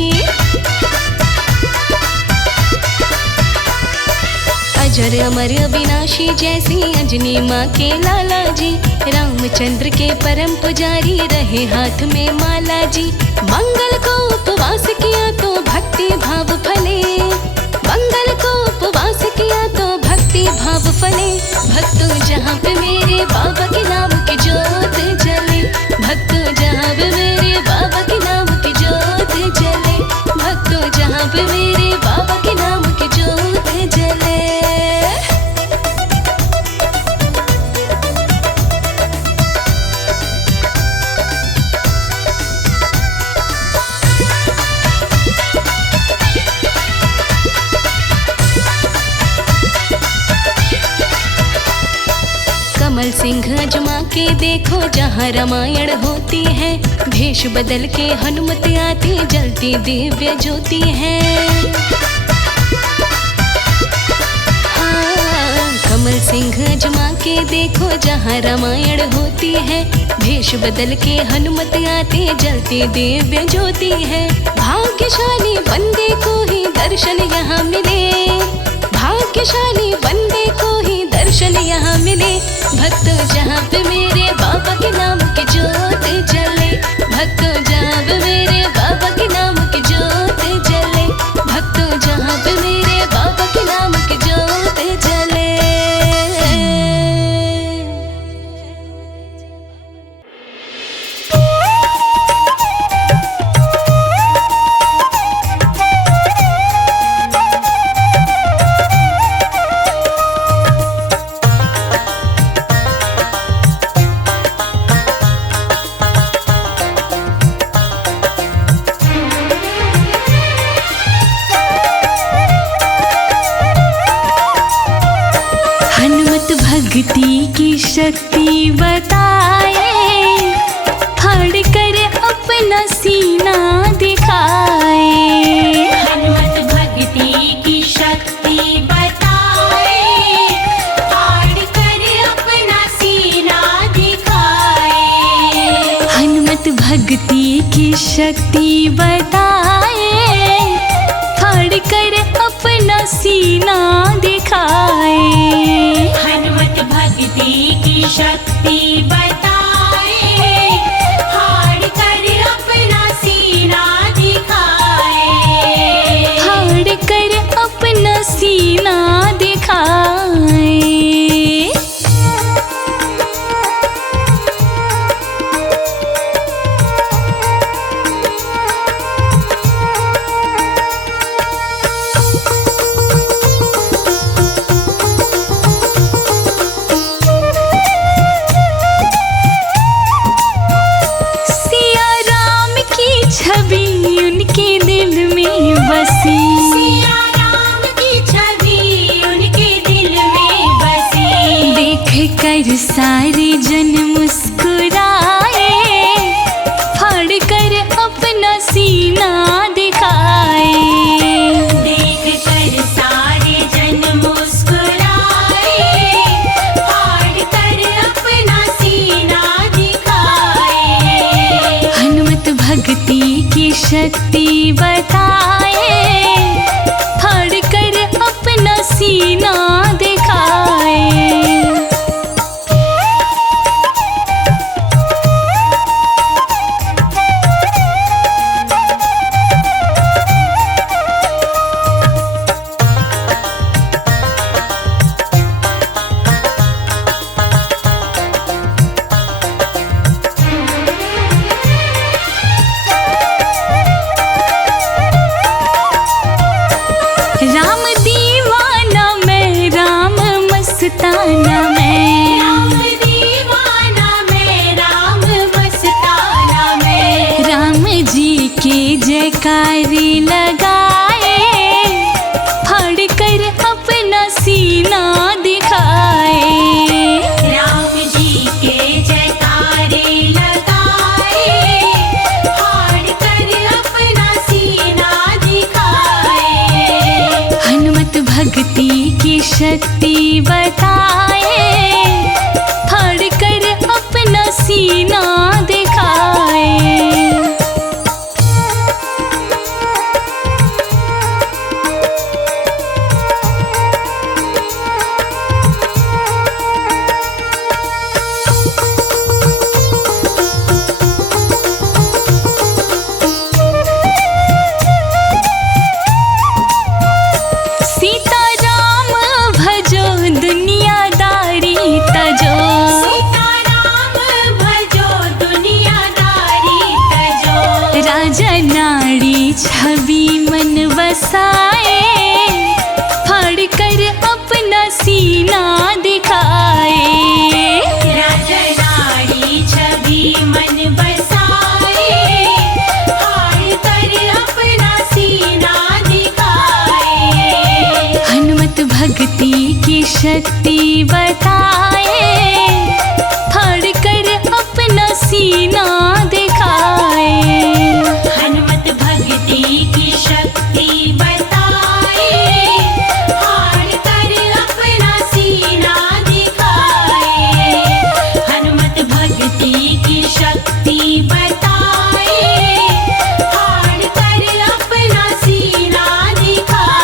अजर अमर अविनाशी जैसे अंजनी माँ के लाला जी। रामचंद्र के परम पुजारी रहे हाथ में माला जी। मंगल को उपवास किया तो भक्ति भाव फले। मंगल को उपवास किया तो भक्ति भाव फले। भक्तों जहाँ पे मेरे बाबा के नाम की जोत जले। भक्तों जहाँ पे मेरे बाबा के नाम की जोत जले। भक्तों जहाँ पे मेरे बाबा के नाम की जोत जले। कमल सिंह अजमा के देखो जहाँ रामायण होती है। भेष बदल के हनुमत आती, जलती दिव्य ज्योति है। हाँ, कमल सिंह अजमा के देखो जहाँ रामायण होती है। भेष बदल के हनुमत आती, जलती दिव्य ज्योति है। भाग्यशाली बंदे को ही दर्शन यहाँ मिले। भाग्यशाली बंदे को ही दर्शन यहाँ मिले। भक्तों जहाँ पे मेरे बाबा के नाम की जोत जले। भक्तों जहाँ पे मेरे बाबा के नाम की जोत जले। भक्तों जहाँ पे मेरे बाबा के नाम की जोत जले। भक्ति की शक्ति बताए, फाड़ कर अपना सीना दिखाए। हनुमत भक्ति की शक्ति बताए, फाड़ कर अपना सीना दिखाए। हनुमत भक्ति की शक्ति बताए, फाड़ कर अपना सीना दिखाए। हनुमत भक्ति की शक्ति बताए, फाड़ कर अपना सीना दिखाए। फाड़ कर अपना सीना दिखाए। सिया राम की छवि उनके दिल में बसी। देख कर सारे जन मुस्कुराए, फाड़ कर अपना सीना दिखाए। देख कर सारे जन मुस्कुराए, फाड़ कर अपना सीना दिखाए। हनुमत भक्ति की शक्ति बताए, फाड़ कर अपना सीना दिखाए। शक्ति बताए, फाड़ कर अपना सीना दिखाए। हनुमत भक्ति की शक्ति बताए, फाड़ कर अपना सीना दिखाए। हनुमत भक्ति की शक्ति बताए, फाड़ कर अपना सीना दिखाए।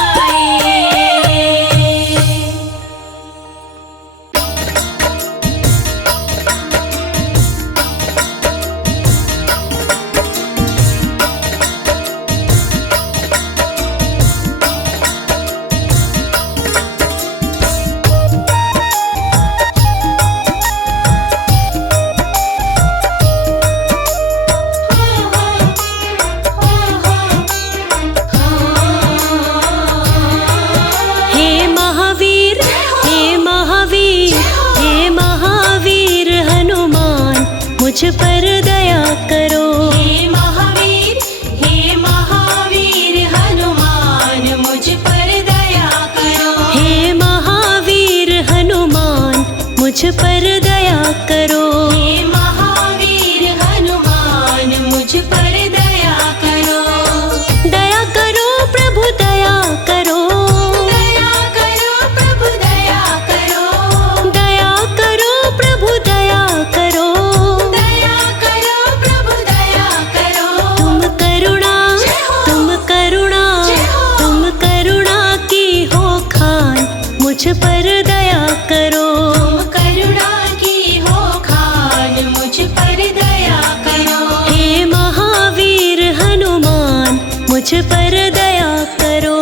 हे महावीर, हे महावीर, हे महावीर हनुमान, मुझ पर दया करो। हे महावीर, हे महावीर हनुमान, मुझ पर दया करो। हे महावीर हनुमान, मुझ पर दया करो। हे महावीर हनुमान, मुझ पर दया करो। दया करो प्रभु दया करो। दया करो प्रभु दया करो। दया करो प्रभु दया करो। दया करो प्रभु दया करो। तुम करुणा, तुम करुणा, तुम करुणा की हो खान, मुझ पर दया करो। तुम करुणा की हो खान, मुझ पर दया करो। हे महावीर हनुमान, मुझ पर दया करो।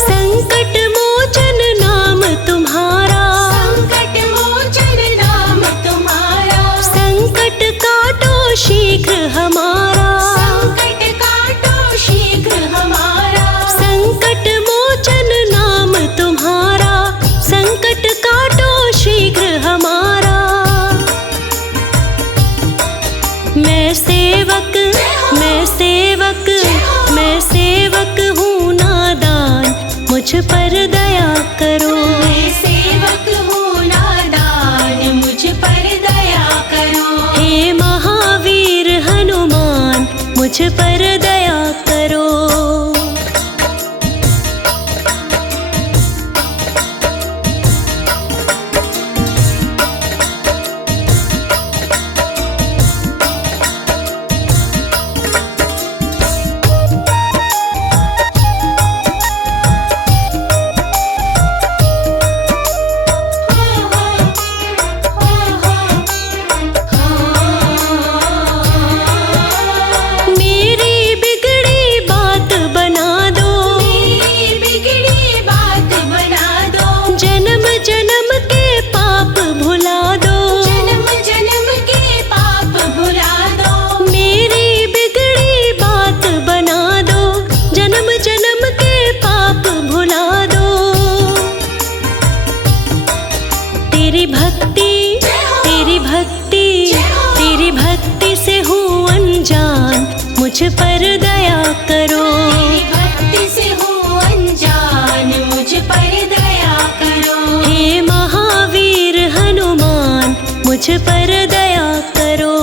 संकट मोचन नाम तुम्हारा, संकट मोचन नाम तुम्हारा। संकट काटो शीघ्र हमारा। संकट काटो शीघ्र हमारा। संकट मोचन नाम तुम्हारा, संकट काटो शीघ्र हमारा। मैं सेवक, मैं सेवक, मैं सेवक हूँ नादान, मुझ पर दया करो। मैं सेवक हूँ नादान, मुझ पर दया करो। हे महावीर हनुमान, मुझ पर दया करो। मेरी बिगड़ी बात बना दो। मेरी बिगड़ी बात बना दो। जन्म जन्म के पाप भुला दो। जन्म जन्म के पाप भुला दो। मेरी बिगड़ी बात बना दो। जन्म जन्म के पाप भुला दो। तेरी भक्ति, तेरी भक्ति, तेरी भक्ति से हूँ अनजान, मुझ पर दया करो। तेरी भक्ति से हूँ अनजान, मुझ पर दया करो। हे महावीर हनुमान, मुझ पर दया करो।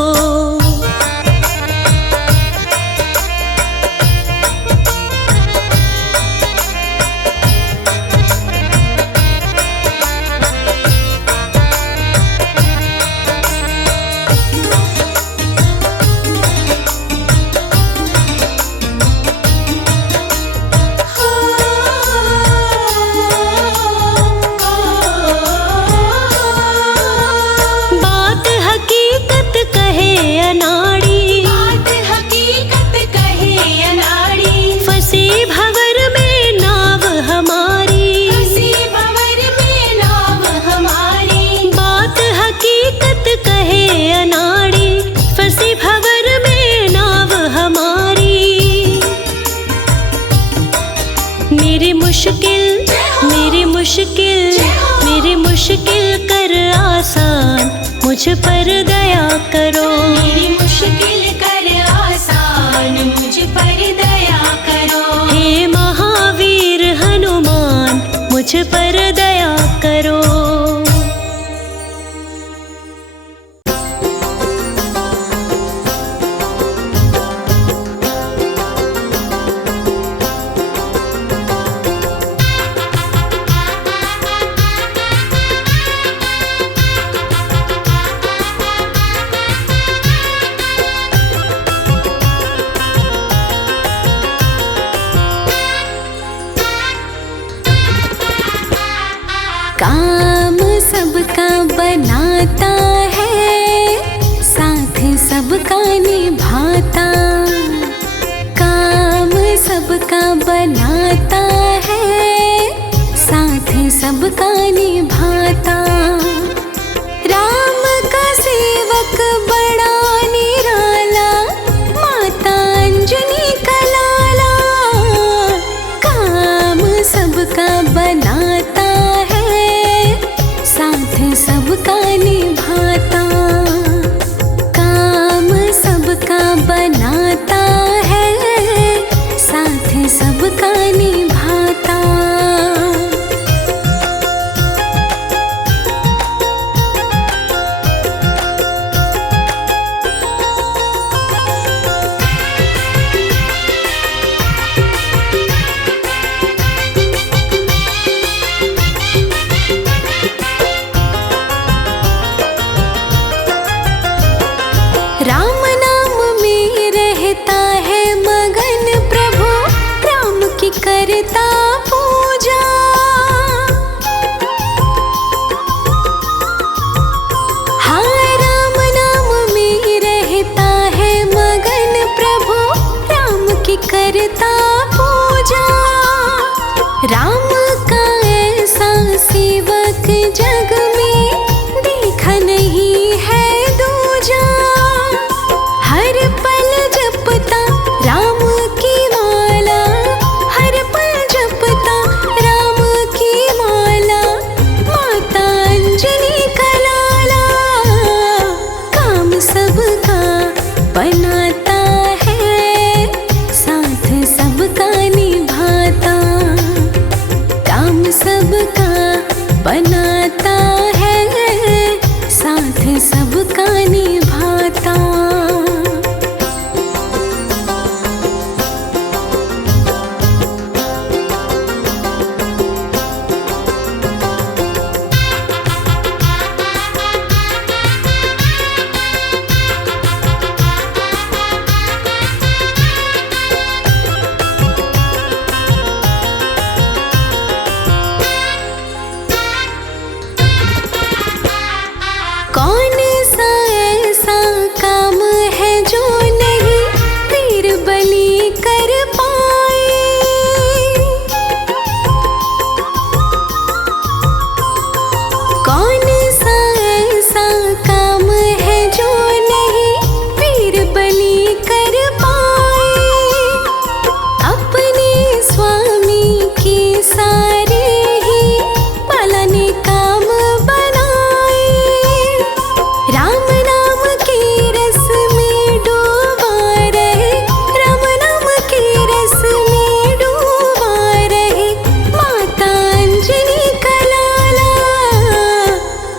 मुझ पर दया करो। मेरी मुश्किल कर आसान, मुझ पर दया करो। हे महावीर हनुमान, मुझ पर दया करो। काम सबका बनाता है, साथ सबका निभाता। काम सबका बनाता है, साथ सबका निभाता। राम का सेवक बड़ा निराला, माता अंजनी का लाला। काम सबका बनाता है, साथ सबका निभाता। काम सबका बनाता है, साथ सबका निभाता। राम नाम में रहता है मगन प्रभु, राम की करता पूजा। हाँ, राम नाम में रहता है मगन प्रभु, राम की करता पूजा। राम का ऐसा सेवक जग में देखा नहीं है दूजा। हर पल जपता राम की माला, हर पल जपता राम की माला। माता अंजनी का लाला, काम सबका बनाता है, साथ सबका निभाता। काम सबका बनाता है, साथ सबका निभाता। कौन सा ऐसा काम है जो नहीं वीर बलि कर पाए। कौन सा ऐसा काम है जो नहीं वीर बलि कर पाए। अपने स्वामी के सारे ही पालने काम बनाए। राम नाम के रस में डूबा रहे, राम नाम के रस में डूबा रहे। माता अंजनी का लाला,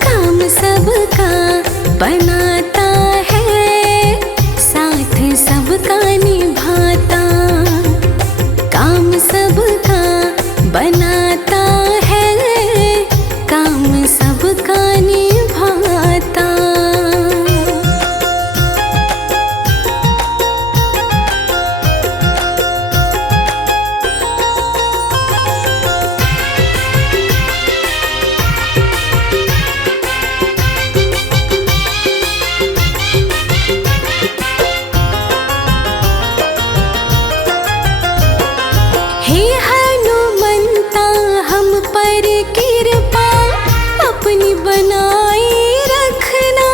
काम सबका बनाता है, साथ सबका निभाता। काम सबका बनाता है, काम सबका निभाता। हे हनुमंता, हम पर कृपा अपनी बनाए रखना।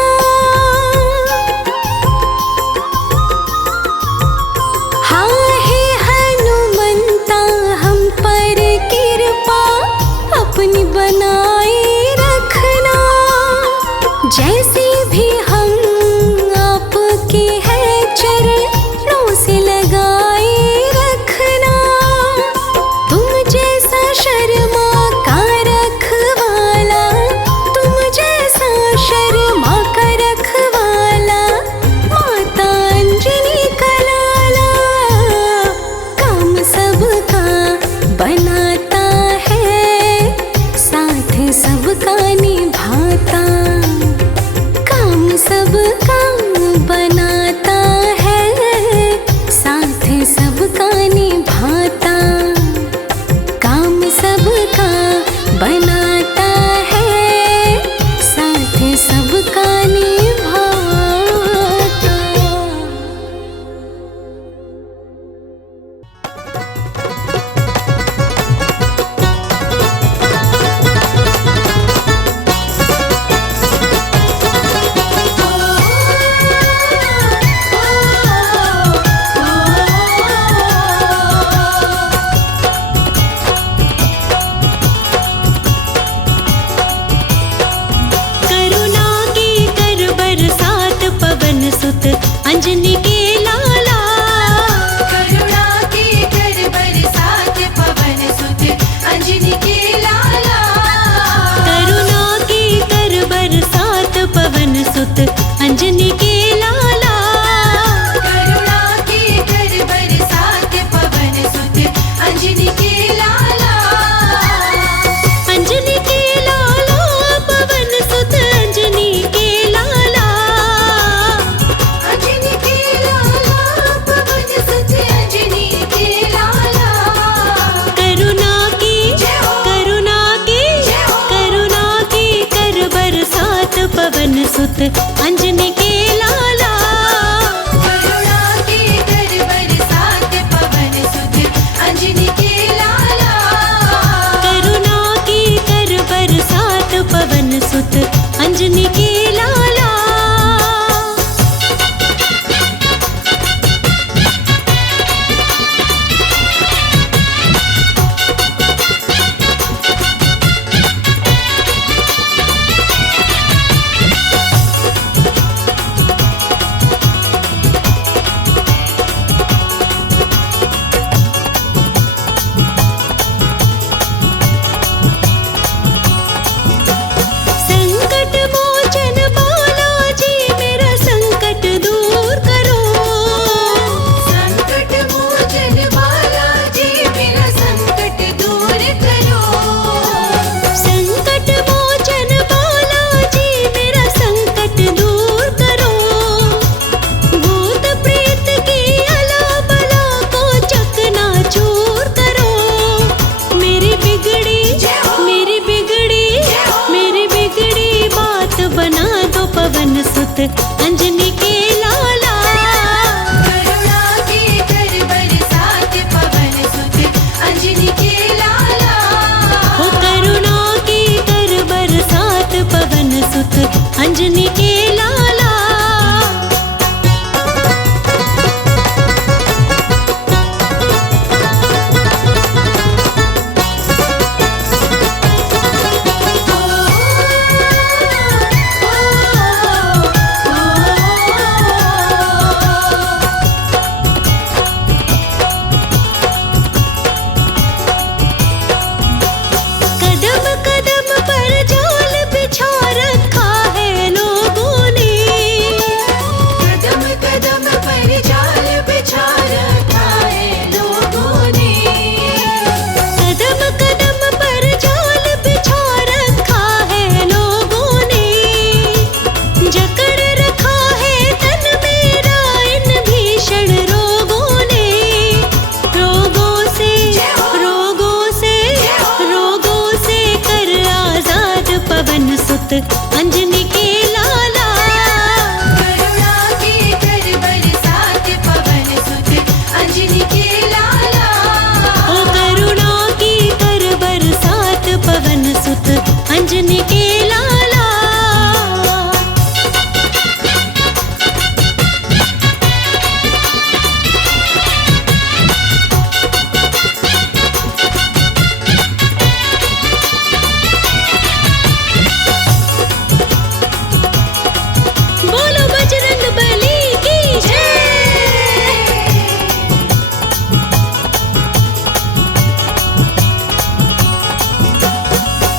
हाँ, हे हनुमंता, हम पर कृपा अपनी बनाए रखना। जैसे भी सुत अंजनी के लाला। करुणा के कर बरसात पवन सुत अंजनी के लाला। करुणा की कर बरसात पवन सुत अंजनी के लाला। संकट मोचन बालाजी मेरा संकट दूर करो। संकट मोचन बालाजी मेरा संकट दूर करो। संकट मोचन बालाजी मेरा संकट दूर करो। भूत प्रेत की अला बला को चकनाचूर करो। मेरी बिगड़ी बात बना दो पवन सुत अंजनी के लाला। करुणा के कर बरसात पवन सुत अंजनी के लाला। हो करुणा की कर बरसात पवन सुत अंजनी के लाला। कदम कदम पर जाल बिछा रखा है लोगों ने। कदम कदम पर जाल बिछा रखा है लोगों ने। कदम कदम पर जाल बिछा रखा है लोगों ने। जकड़ रखा है तन मेरा इन भीषण रोगों ने। रोगों से कर आजाद पवन सुत अंजनी के लाला। करुणा के कर बरसात पवन सुत अंजनी के लाला। ओ करुणा की कर बरसात पवन सुत अंजनी के लाला। बोलो बजरंग बली की जय।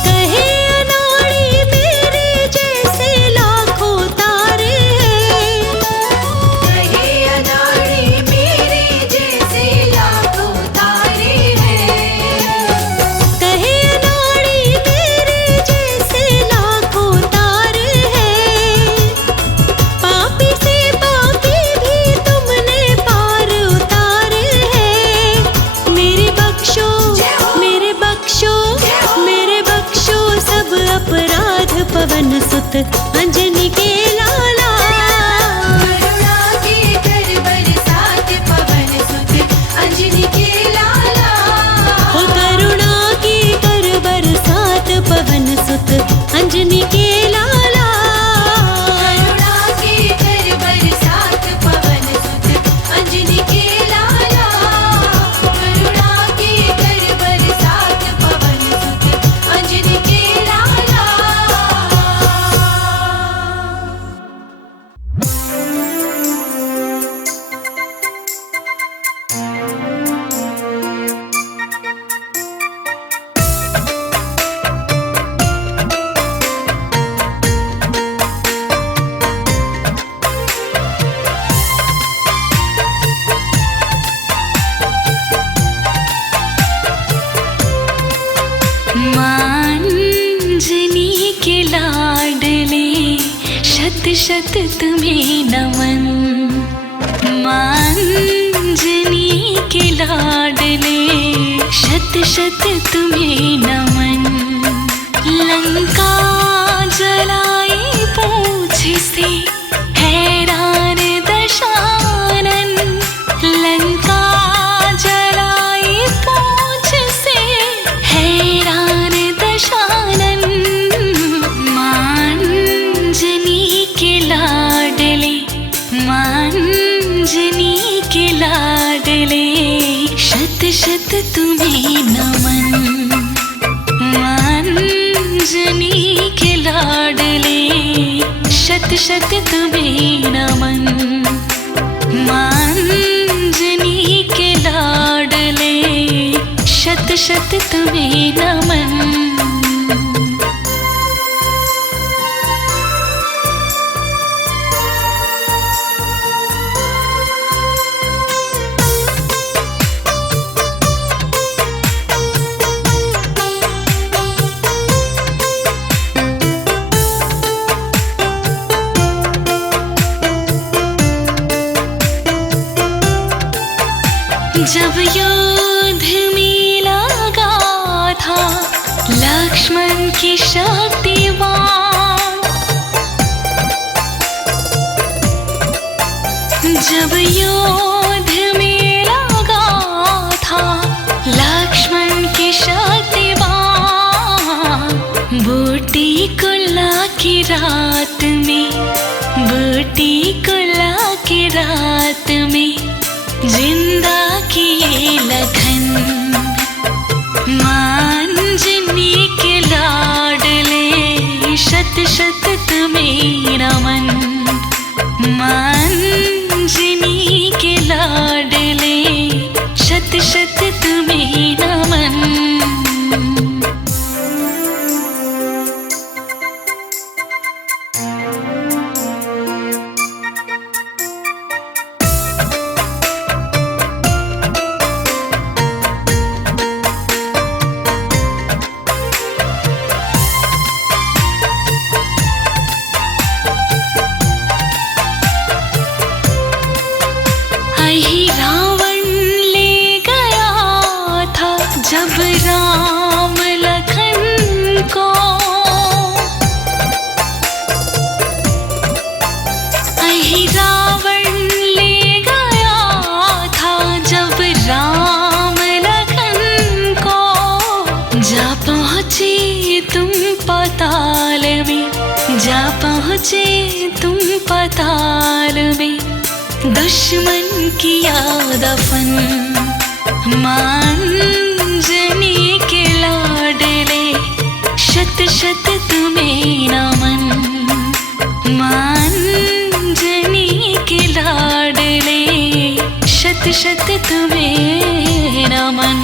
कहे अनाड़ी मेरे जैसे लाखों तारे हैं। कहे अनाड़ी मेरे जैसे लाखों तारे हैं। कहे अनाड़ी मेरे जैसे लाखों तारे हैं। पापी से पापी भी तुमने पार उतारे हैं। मेरे बख्शो सब अपराध पवन सुत अंजनी के लाला। करुणा के कर बरसात पवन सुत अंजनी के लाला। हो करुणा की कर बरसात पवन सुत अंजनी के लाला। करुणा के कर बरसात पवन सुत अंजनी के लाला। करुणा के कर बरसात पवन सुत अंजनी के लाला। मांजनी के लाडले शत शत तुम्हें नमन। मांजनी के लाडले शत शत तुम्हें नमन। लंका जलाई पूछ तुझसे हैरान दशानन, लंका जलाई पूछ से हैरान दशानन। मांजनी के लाडले, मांजनी के लाडले, शत शत तुम्हें नमन। मांजनी के लाडले, शत शत तुम्हें नमन। मांजनी के लाडले, शत शत तुम्हें नमन। जब युद्ध में लगा था लक्ष्मण की शक्तिवान, जब युद्ध में लगा था लक्ष्मण की शक्तिवान, बूटी कुल्ला की रात में, बूटी कुल्ला की रात में जिंदा किए लखन। मांजनी के लाडले, शत शत तुम्हें नमन। मांजनी के लाडले, शत शत तुम्हें नमन। रावण ले गया था जब राम लखन को, रावण ले गया था जब राम लखन को। जा पहुँचे तुम पाताल में, जा पहुँचे तुम पाताल में, दुश्मन किया दफन। मांजनी के लाडले, शत शत तुम्हें नमन। मांजनी के लाडले, शत शत तुम्हें नमन।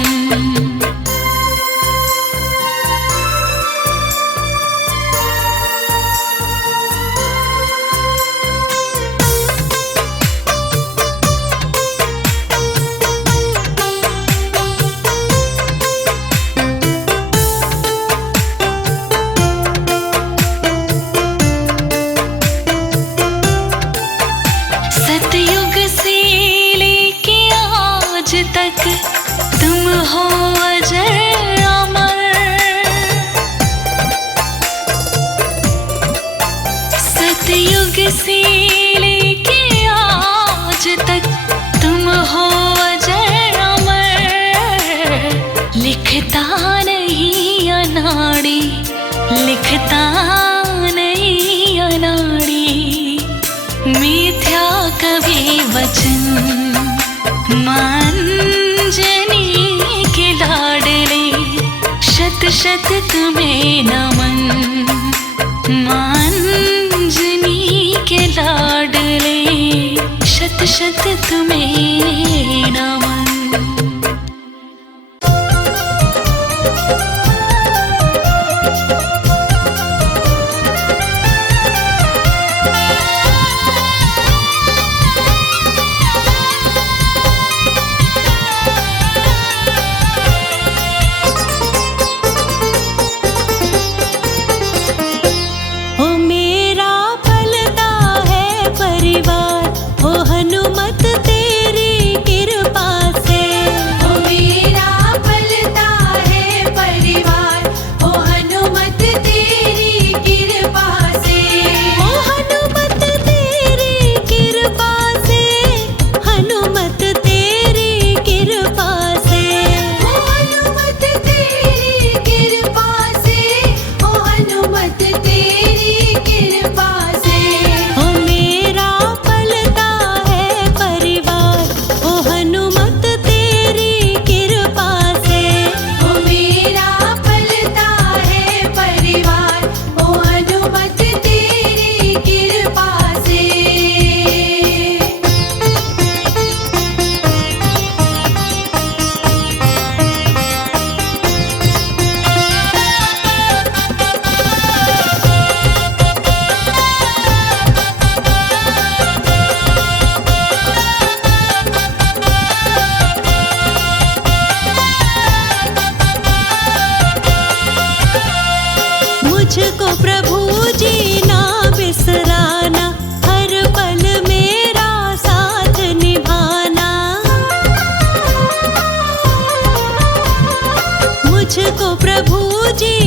सतयुग से लेके आज तक तुम हो अजर अमर। सतयुग से लेके आज तक तुम हो अजर अमर। लिखता नहीं अनाड़ी, लिखता नहीं अनाड़ी, मिथ्या कभी वचन। मांजनी के लाडले, शत शत तुम्हें नमन। मांजनी के लाडले, शत शत तुम्हें नमन। परिवार, ओ हनुमत तेरी कृपा मुझको प्रभु जी